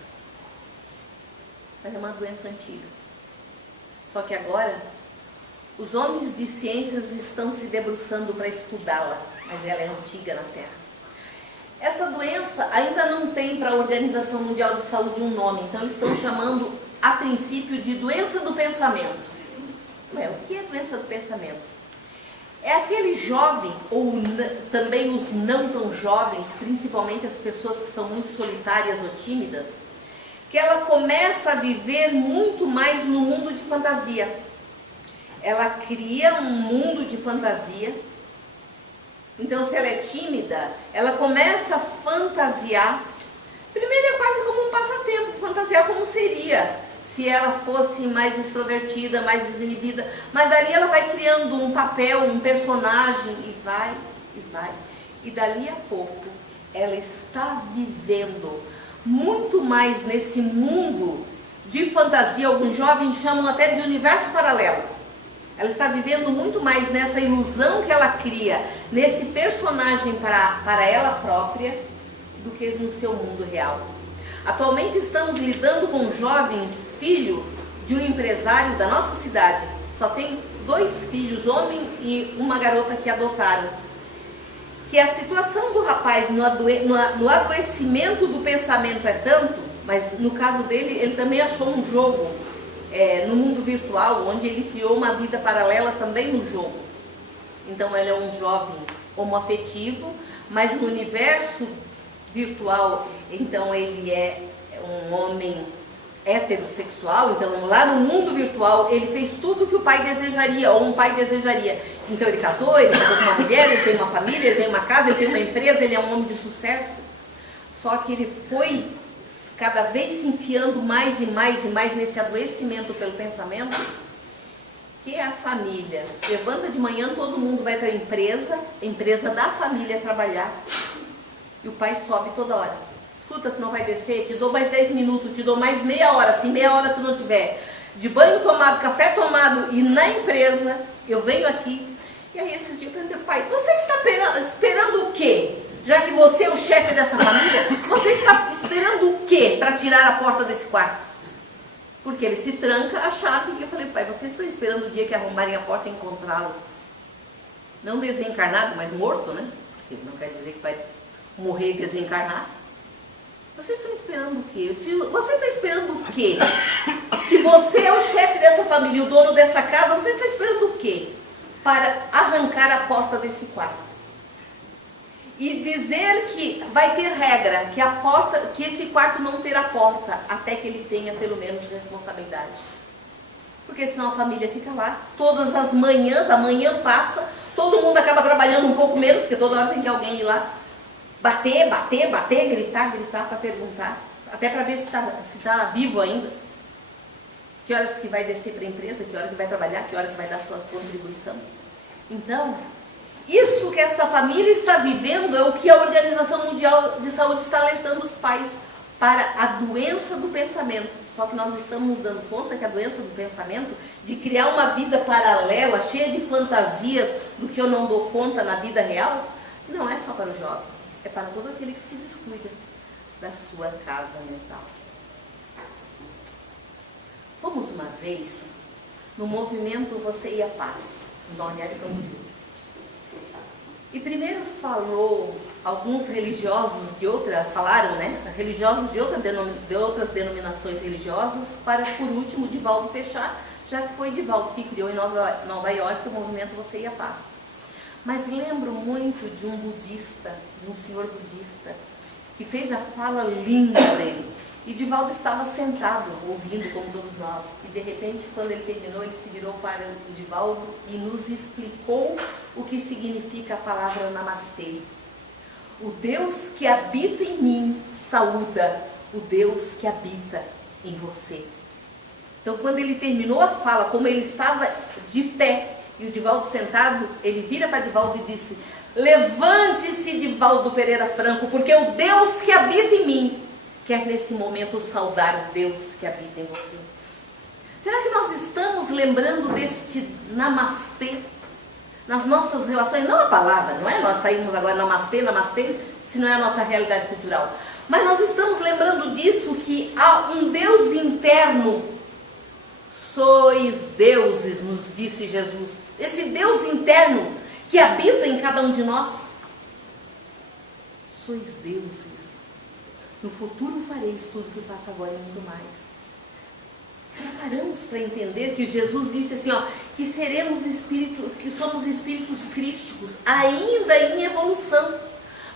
Mas é uma doença antiga. Só que agora, os homens de ciências estão se debruçando para estudá-la, mas ela é antiga na Terra. Essa doença ainda não tem para a Organização Mundial de Saúde um nome, então eles estão chamando, a princípio, de doença do pensamento. Ué, o que é doença do pensamento? É aquele jovem, ou também os não tão jovens, principalmente as pessoas que são muito solitárias ou tímidas, que ela começa a viver muito mais no mundo de fantasia. Ela cria um mundo de fantasia. Então, se ela é tímida, ela começa a fantasiar. Primeiro é quase como um passatempo, fantasiar como seria se ela fosse mais extrovertida, mais desinibida. Mas dali ela vai criando um papel, um personagem, e vai. E dali a pouco, ela está vivendo muito mais nesse mundo de fantasia. Alguns jovens chamam até de universo paralelo. Ela está vivendo muito mais nessa ilusão que ela cria, nesse personagem para ela própria, do que no seu mundo real. Atualmente estamos lidando com um jovem filho de um empresário da nossa cidade. Só tem 2 filhos, homem e uma garota que adotaram. Que a situação do rapaz no adoecimento do pensamento é tanto, mas no caso dele, ele também achou um jogo no mundo virtual, onde ele criou uma vida paralela também no jogo. Então ele é um jovem homoafetivo, mas no universo virtual, então ele é um homem heterossexual. Então lá no mundo virtual ele fez tudo que o pai desejaria, ou um pai desejaria. Então ele casou com uma mulher, ele tem uma família, ele tem uma casa, ele tem uma empresa, ele é um homem de sucesso. Só que ele foi cada vez se enfiando mais e mais e mais nesse adoecimento pelo pensamento, que a família levanta de manhã, todo mundo vai para a empresa da família trabalhar, e o pai sobe toda hora. Escuta, tu não vai descer, te dou mais 10 minutos, te dou mais meia hora, se meia hora tu não tiver de banho tomado, café tomado e na empresa, eu venho aqui. E aí esse dia eu perguntei, pai, você está esperando o quê? Já que você é o chefe dessa família, você está esperando o quê para tirar a porta desse quarto? Porque ele se tranca a chave, e eu falei, pai, vocês estão esperando o dia que arrumarem a porta e encontrá-lo? Não desencarnado, mas morto, né? Porque não quer dizer que vai morrer e desencarnar. Vocês estão esperando o quê? Você está esperando o quê? Se você é o chefe dessa família, o dono dessa casa, você está esperando o quê? Para arrancar a porta desse quarto. E dizer que vai ter regra, que esse quarto não terá porta, até que ele tenha pelo menos responsabilidade. Porque senão a família fica lá, todas as manhãs, a manhã passa, todo mundo acaba trabalhando um pouco menos, porque toda hora tem que alguém ir lá, bater, gritar para perguntar, até para ver se está vivo ainda. Que horas que vai descer para a empresa, que hora que vai trabalhar, que hora que vai dar sua contribuição. Então, isso que essa família está vivendo é o que a Organização Mundial de Saúde está alertando os pais para a doença do pensamento. Só que nós estamos nos dando conta que a doença do pensamento, de criar uma vida paralela, cheia de fantasias do que eu não dou conta na vida real, não é só para o jovem, é para todo aquele que se descuida da sua casa mental. Fomos uma vez no movimento Você e a Paz, em Balneário Camboriú. E primeiro falou alguns religiosos falaram, né? Religiosos de outras denominações religiosas, para por último Divaldo fechar, já que foi Divaldo que criou em Nova York o movimento Você e a Paz. Mas lembro muito de um budista, de um senhor budista, que fez a fala linda dele. E Divaldo estava sentado, ouvindo como todos nós. E de repente, quando ele terminou, ele se virou para o Divaldo e nos explicou o que significa a palavra Namastê. O Deus que habita em mim saúda o Deus que habita em você. Então, quando ele terminou a fala, como ele estava de pé e o Divaldo sentado, ele vira para Divaldo e disse: levante-se, Divaldo Pereira Franco, porque o Deus que habita em mim quer nesse momento saudar o Deus que habita em você. Será que nós estamos lembrando deste namastê nas nossas relações? Não a palavra, não é? Nós saímos agora namastê, se não é a nossa realidade cultural. Mas nós estamos lembrando disso, que há um Deus interno. Sois deuses, nos disse Jesus. Esse Deus interno que habita em cada um de nós. Sois deuses. No futuro fareis tudo o que faço agora e muito mais. Já paramos para entender que Jesus disse assim, que que somos espíritos crísticos, ainda em evolução,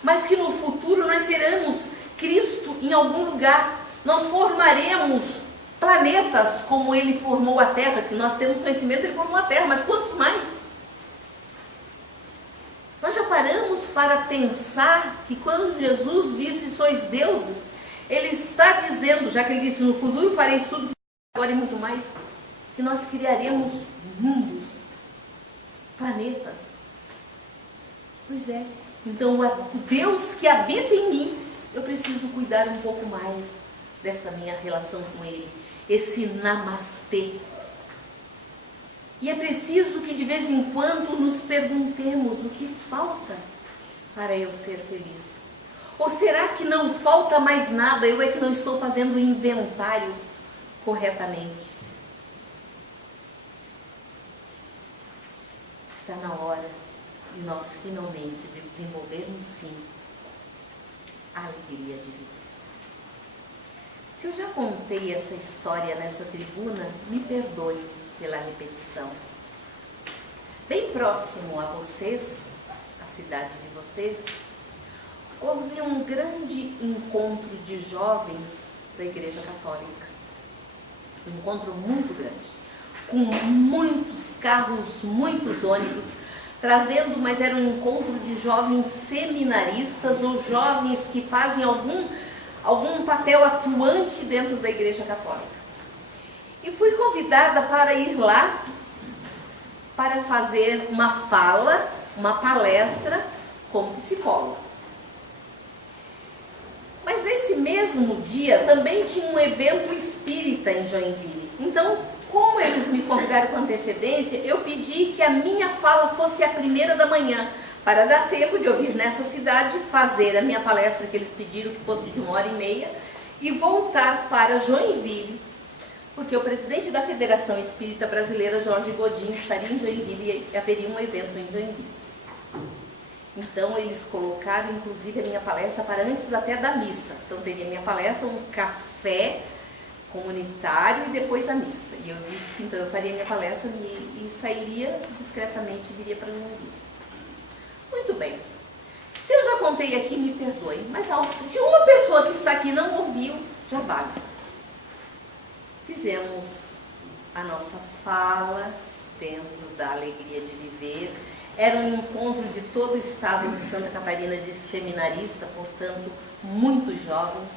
mas que no futuro nós seremos Cristo em algum lugar. Nós formaremos planetas como Ele formou a Terra, que nós temos conhecimento, Ele formou a Terra, mas quantos mais? Nós já paramos para pensar que quando Jesus disse sois deuses, Ele está dizendo, já que Ele disse no futuro fareis tudo agora e muito mais, que nós criaremos mundos, planetas. Pois é, então o Deus que habita em mim, eu preciso cuidar um pouco mais dessa minha relação com Ele, esse namastê. E é preciso que de vez em quando nos perguntemos o que falta para eu ser feliz. Ou será que não falta mais nada, eu é que não estou fazendo o inventário corretamente? Está na hora de nós finalmente desenvolvermos sim a alegria de viver. Se eu já contei essa história nessa tribuna, me perdoe pela repetição. Bem próximo a vocês, a cidade de vocês, houve um grande encontro de jovens da Igreja Católica. Um encontro muito grande, com muitos carros, muitos ônibus, trazendo, mas era um encontro de jovens seminaristas ou jovens que fazem algum papel atuante dentro da Igreja Católica. E fui convidada para ir lá para fazer uma fala, uma palestra como psicóloga. Mas nesse mesmo dia também tinha um evento espírita em Joinville. Então, como eles me convidaram com antecedência, eu pedi que a minha fala fosse a primeira da manhã, para dar tempo de eu vir nessa cidade, fazer a minha palestra que eles pediram, que fosse de 1h30, e voltar para Joinville, porque o presidente da Federação Espírita Brasileira, Jorge Godin, estaria em Joinville e haveria um evento em Joinville. Então, eles colocaram, inclusive, a minha palestra para antes até da missa. Então, teria minha palestra, um café comunitário e depois a missa. E eu disse que então eu faria minha palestra e sairia discretamente e viria para Joinville. Muito bem. Se eu já contei aqui, me perdoe, mas se uma pessoa que está aqui não ouviu, já vale. Fizemos a nossa fala dentro da alegria de viver. Era um encontro de todo o estado de Santa Catarina de seminarista, portanto, muitos jovens.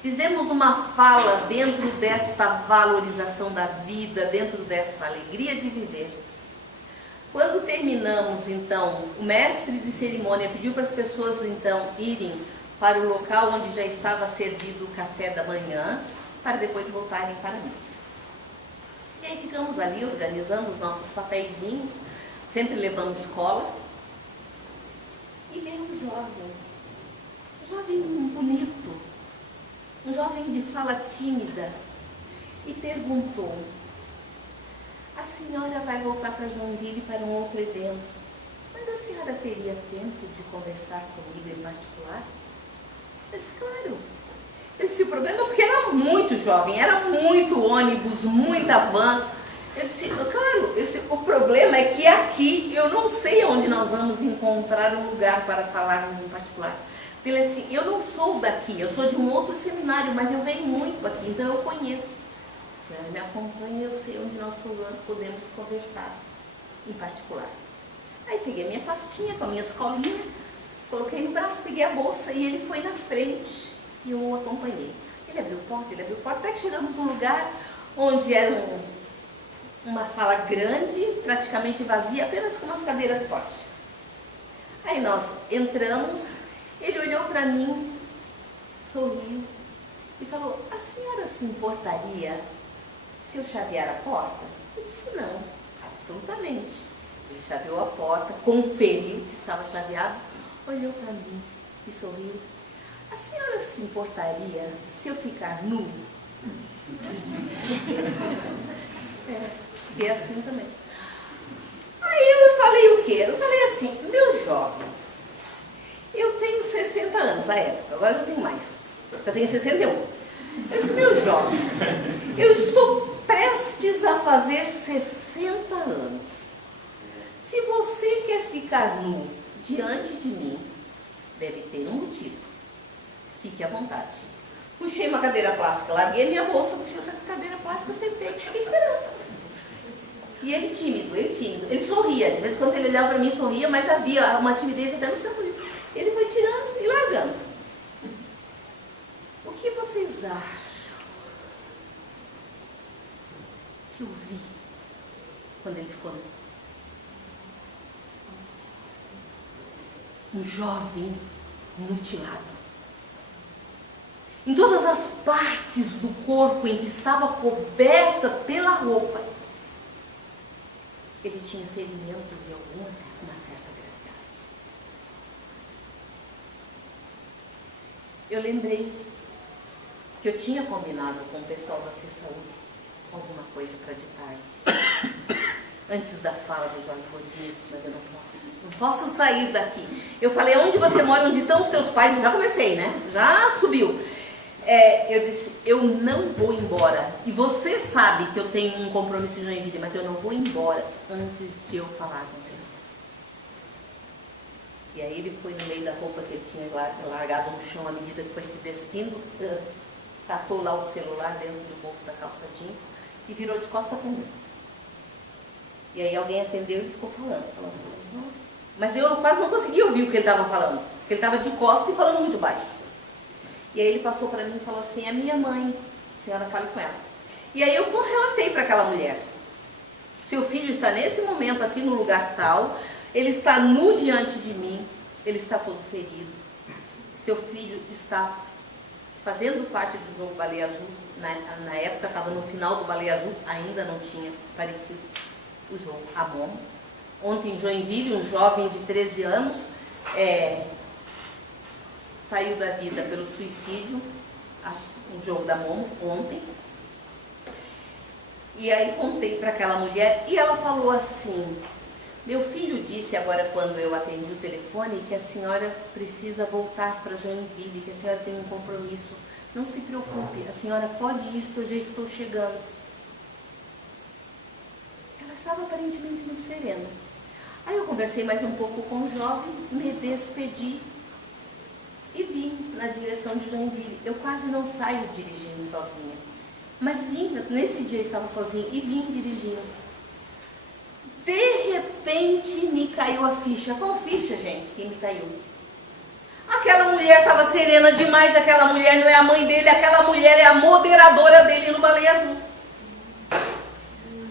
Fizemos uma fala dentro desta valorização da vida, dentro desta alegria de viver. Quando terminamos, então, o mestre de cerimônia pediu para as pessoas, então, irem para o local onde já estava servido o café da manhã, para depois voltarem para a missa. E aí ficamos ali organizando os nossos papeizinhos, sempre levamos cola, e veio um jovem bonito, um jovem de fala tímida, e perguntou: a senhora vai voltar para Joinville para um outro evento, mas a senhora teria tempo de conversar comigo em particular? Eu disse, claro. Eu disse, o problema é porque era muito jovem, era muito ônibus, muita van. Eu disse, claro, o problema é que aqui eu não sei onde nós vamos encontrar um lugar para falarmos em particular. Ele disse assim, eu não sou daqui, eu sou de um outro seminário, mas eu venho muito aqui, então eu conheço. Se a senhora me acompanha, eu sei onde nós podemos conversar em particular. Aí peguei minha pastinha com a minha escolinha, coloquei no braço, peguei a bolsa e ele foi na frente e eu o acompanhei. Ele abriu porta, até que chegamos num lugar onde era uma sala grande, praticamente vazia, apenas com umas cadeiras plásticas. Aí nós entramos, ele olhou para mim, sorriu e falou, a senhora se importaria se eu chavear a porta? Eu disse, não, absolutamente. Ele chaveou a porta, conferiu que estava chaveado, olhou para mim e sorriu. A senhora se importaria se eu ficar nu? Fiquei assim também. Aí eu falei o quê? Eu falei assim, meu jovem, eu tenho 60 anos à época, agora já tenho mais. Já tenho 61. Eu disse, meu jovem, eu estou prestes a fazer 60 anos. Se você quer ficar nu diante de mim, deve ter um motivo. Fique à vontade. Puxei uma cadeira plástica, larguei a minha bolsa, puxei outra cadeira plástica, sentei e fiquei esperando. E ele tímido. Ele sorria. De vez em quando ele olhava para mim, sorria, mas havia uma timidez até no seu sorriso. Ele foi tirando e largando. O que vocês acham que eu vi quando ele ficou? Um jovem mutilado. Em todas as partes do corpo em que estava coberta pela roupa, ele tinha ferimentos e algum até com uma certa gravidade. Eu lembrei que eu tinha combinado com o pessoal da Saúde alguma coisa para de tarde. Antes da fala do Jorge Godin, mas eu não posso sair daqui. Eu falei, onde você mora, onde estão os teus pais? Eu já comecei, né? Já subiu. eu disse, eu não vou embora. E você sabe que eu tenho um compromisso em Joinville, mas eu não vou embora antes de eu falar com seus pais. E aí ele foi no meio da roupa que ele tinha largado no chão à medida que foi se despindo, catou lá o celular dentro do bolso da calça jeans e virou de costas para mim. E aí alguém atendeu e ele ficou falando. Mas eu quase não conseguia ouvir o que ele estava falando, porque ele estava de costas e falando muito baixo. E aí ele passou para mim e falou assim, é minha mãe, a senhora fale com ela. E aí eu relatei para aquela mulher, seu filho está nesse momento aqui no lugar tal, ele está nu diante de mim, ele está todo ferido. Seu filho está fazendo parte do jogo Baleia Azul, na época estava no final do Baleia Azul, ainda não tinha aparecido o jogo A Momo. Ontem em Joinville, um jovem de 13 anos, saiu da vida pelo suicídio, o jogo da Momo, ontem. E aí contei para aquela mulher e ela falou assim, meu filho disse agora quando eu atendi o telefone que a senhora precisa voltar para Joinville, que a senhora tem um compromisso. Não se preocupe, a senhora pode ir que eu já estou chegando. Ela estava aparentemente muito serena. Aí eu conversei mais um pouco com o jovem, me despedi e vim na direção de Joinville. Eu quase não saio dirigindo sozinha, mas vim, nesse dia eu estava sozinha e vim dirigindo. De repente me caiu a ficha. Qual ficha, gente, que me caiu? Aquela mulher estava serena demais, aquela mulher não é a mãe dele, aquela mulher é a moderadora dele no Baleia Azul.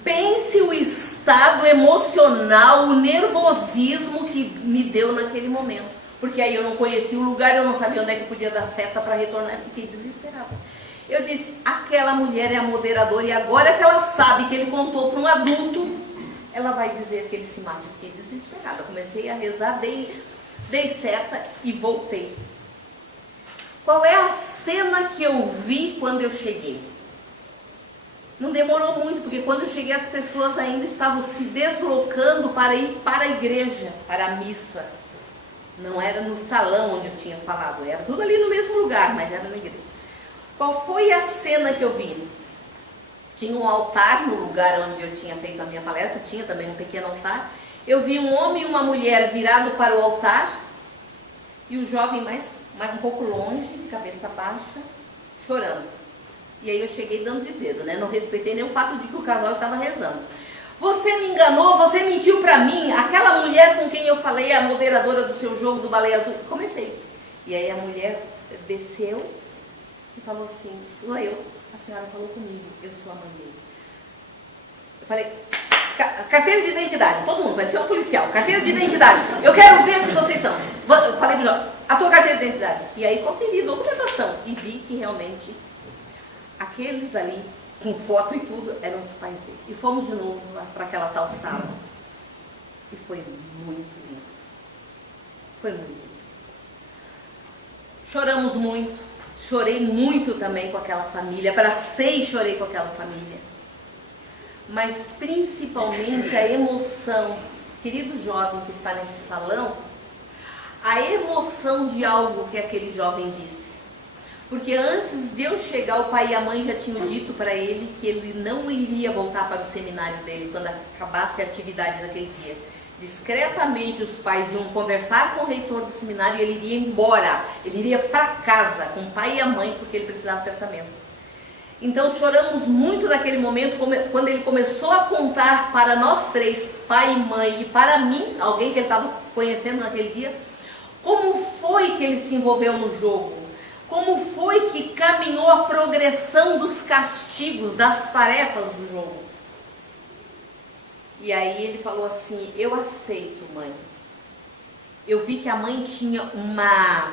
Pense o estado emocional, o nervosismo que me deu naquele momento. Porque aí eu não conhecia o lugar, eu não sabia onde é que podia dar seta para retornar, eu fiquei desesperada. Eu disse, aquela mulher é a moderadora e agora que ela sabe que ele contou para um adulto, ela vai dizer que ele se mate. Eu fiquei desesperada, comecei a rezar, dei seta e voltei. Qual é a cena que eu vi quando eu cheguei? Não demorou muito, porque quando eu cheguei as pessoas ainda estavam se deslocando para ir para a igreja, para a missa. Não era no salão onde eu tinha falado, era tudo ali no mesmo lugar, mas era na igreja. Qual foi a cena que eu vi? Tinha um altar no lugar onde eu tinha feito a minha palestra, tinha também um pequeno altar. Eu vi um homem e uma mulher virado para o altar e o jovem mais um pouco longe, de cabeça baixa, chorando. E aí eu cheguei dando de dedo, né? Não respeitei nem o fato de que o casal estava rezando. Você me enganou, você mentiu para mim, aquela mulher com quem eu falei, a moderadora do seu jogo do Baleia Azul. Comecei. E aí a mulher desceu e falou assim, sou eu, a senhora falou comigo, eu sou a mãe dele. Eu falei, carteira de identidade, todo mundo, parecia um policial, carteira de identidade, eu quero ver se vocês são. Eu falei pro João, a tua carteira de identidade. E aí conferi documentação e vi que realmente aqueles ali, com foto e tudo, eram os pais dele. E fomos de novo lá para aquela tal sala. E foi muito lindo. Foi muito lindo. Choramos muito. Chorei muito também com aquela família. Abracei e chorei com aquela família. Mas principalmente a emoção, querido jovem que está nesse salão, a emoção de algo que aquele jovem disse. Porque antes de eu chegar, o pai e a mãe já tinham dito para ele que ele não iria voltar para o seminário dele quando acabasse a atividade daquele dia. Discretamente os pais iam conversar com o reitor do seminário e ele iria embora. Ele iria para casa com o pai e a mãe porque ele precisava de tratamento. Então choramos muito naquele momento quando ele começou a contar para nós três, pai e mãe, e para mim, alguém que ele estava conhecendo naquele dia, como foi que ele se envolveu no jogo. Como foi que caminhou a progressão dos castigos, das tarefas do jogo? E aí ele falou assim, eu aceito, mãe. Eu vi que a mãe tinha uma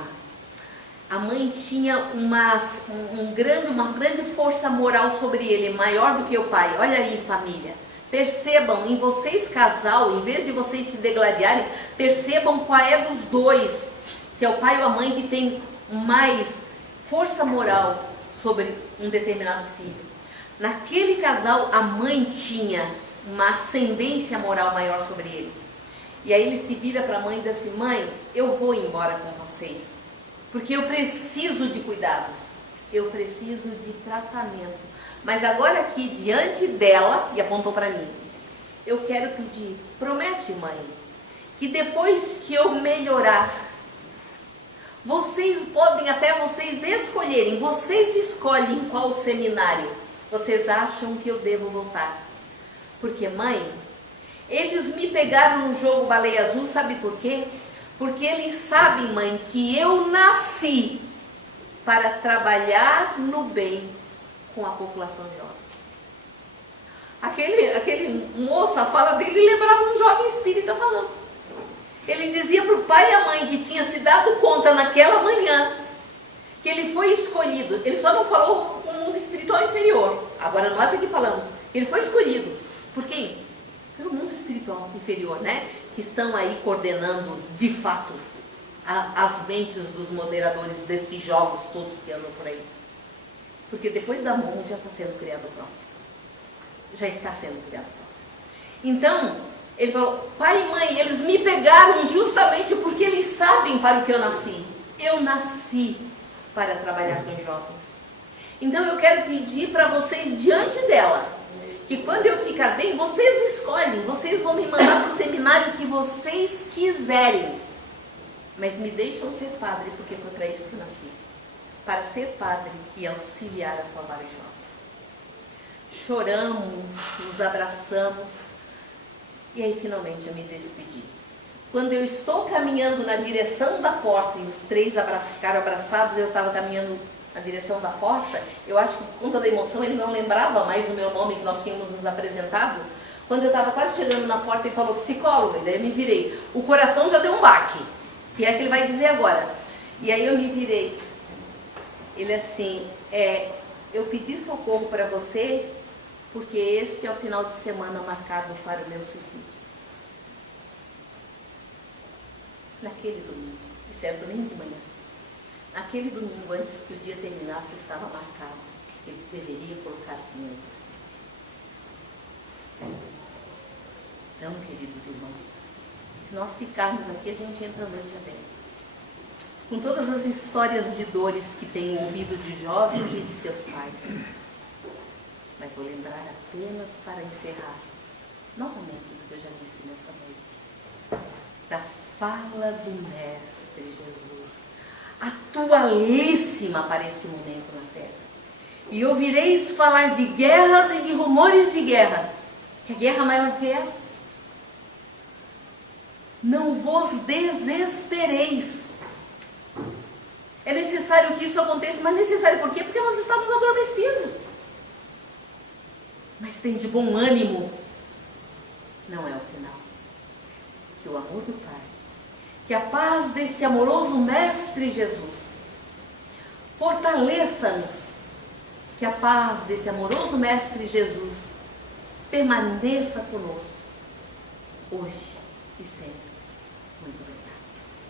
grande força moral sobre ele, maior do que o pai. Olha aí, família. Percebam, em vocês casal, em vez de vocês se degladiarem, percebam qual é dos dois. Se é o pai ou a mãe que tem mais força moral sobre um determinado filho. Naquele casal, a mãe tinha uma ascendência moral maior sobre ele. E aí ele se vira para a mãe e diz assim, mãe, eu vou embora com vocês, porque eu preciso de cuidados. eu preciso de tratamento. Mas agora aqui, diante dela, e apontou para mim, eu quero pedir, promete, mãe, que depois que eu melhorar, vocês podem até vocês escolherem, vocês escolhem qual seminário vocês acham que eu devo voltar. Porque, mãe, eles me pegaram no jogo Baleia Azul, sabe por quê? Porque eles sabem, mãe, que eu nasci para trabalhar no bem com a população jovem. Aquele moço, a fala dele lembrava um jovem espírita falando. Ele dizia para o pai e a mãe que tinha se dado conta naquela manhã que ele foi escolhido. Ele só não falou o mundo espiritual inferior. Agora nós aqui falamos. Ele foi escolhido. Por quem? Pelo mundo espiritual inferior, né? Que estão aí coordenando, de fato, as mentes dos moderadores desses jogos todos que andam por aí. Porque depois da mão já está sendo criado o próximo. Já está sendo criado o próximo. Então, ele falou, pai e mãe, eles me pegaram justamente porque eles sabem para o que eu nasci. Eu nasci para trabalhar com jovens. Então eu quero pedir para vocês diante dela, que quando eu ficar bem, vocês escolhem, vocês vão me mandar para o seminário que vocês quiserem. Mas me deixam ser padre, porque foi para isso que eu nasci. Para ser padre e auxiliar a salvar os jovens. Choramos, nos abraçamos, e aí finalmente eu me despedi. Quando eu estou caminhando na direção da porta, e os três ficaram abraçados, eu estava caminhando na direção da porta, eu acho que por conta da emoção ele não lembrava mais o meu nome que nós tínhamos nos apresentado. Quando eu estava quase chegando na porta, ele falou, psicóloga, e daí eu me virei. O coração já deu um baque, que é que ele vai dizer agora. E aí eu me virei. Ele assim, eu pedi socorro para você, porque este é o final de semana marcado para o meu suicídio. Naquele domingo, isso era domingo de manhã, naquele domingo, antes que o dia terminasse, estava marcado. Ele deveria colocar fim à existência. Então, queridos irmãos, se nós ficarmos aqui, a gente entra a noite adentro. Com todas as histórias de dores que tenho ouvido de jovens e de seus pais. Mas vou lembrar apenas para encerrarmos, novamente, do que eu já disse nessa noite, da fala do Mestre Jesus, atualíssima para esse momento na Terra. E ouvireis falar de guerras e de rumores de guerra. Que guerra maior que essa? Não vos desespereis. É necessário que isso aconteça, mas necessário por quê? Porque nós estamos adormecidos. Mas tem de bom ânimo. Não é o final. Que o amor do Pai, que a paz deste amoroso Mestre Jesus fortaleça-nos, que a paz desse amoroso Mestre Jesus permaneça conosco, hoje e sempre.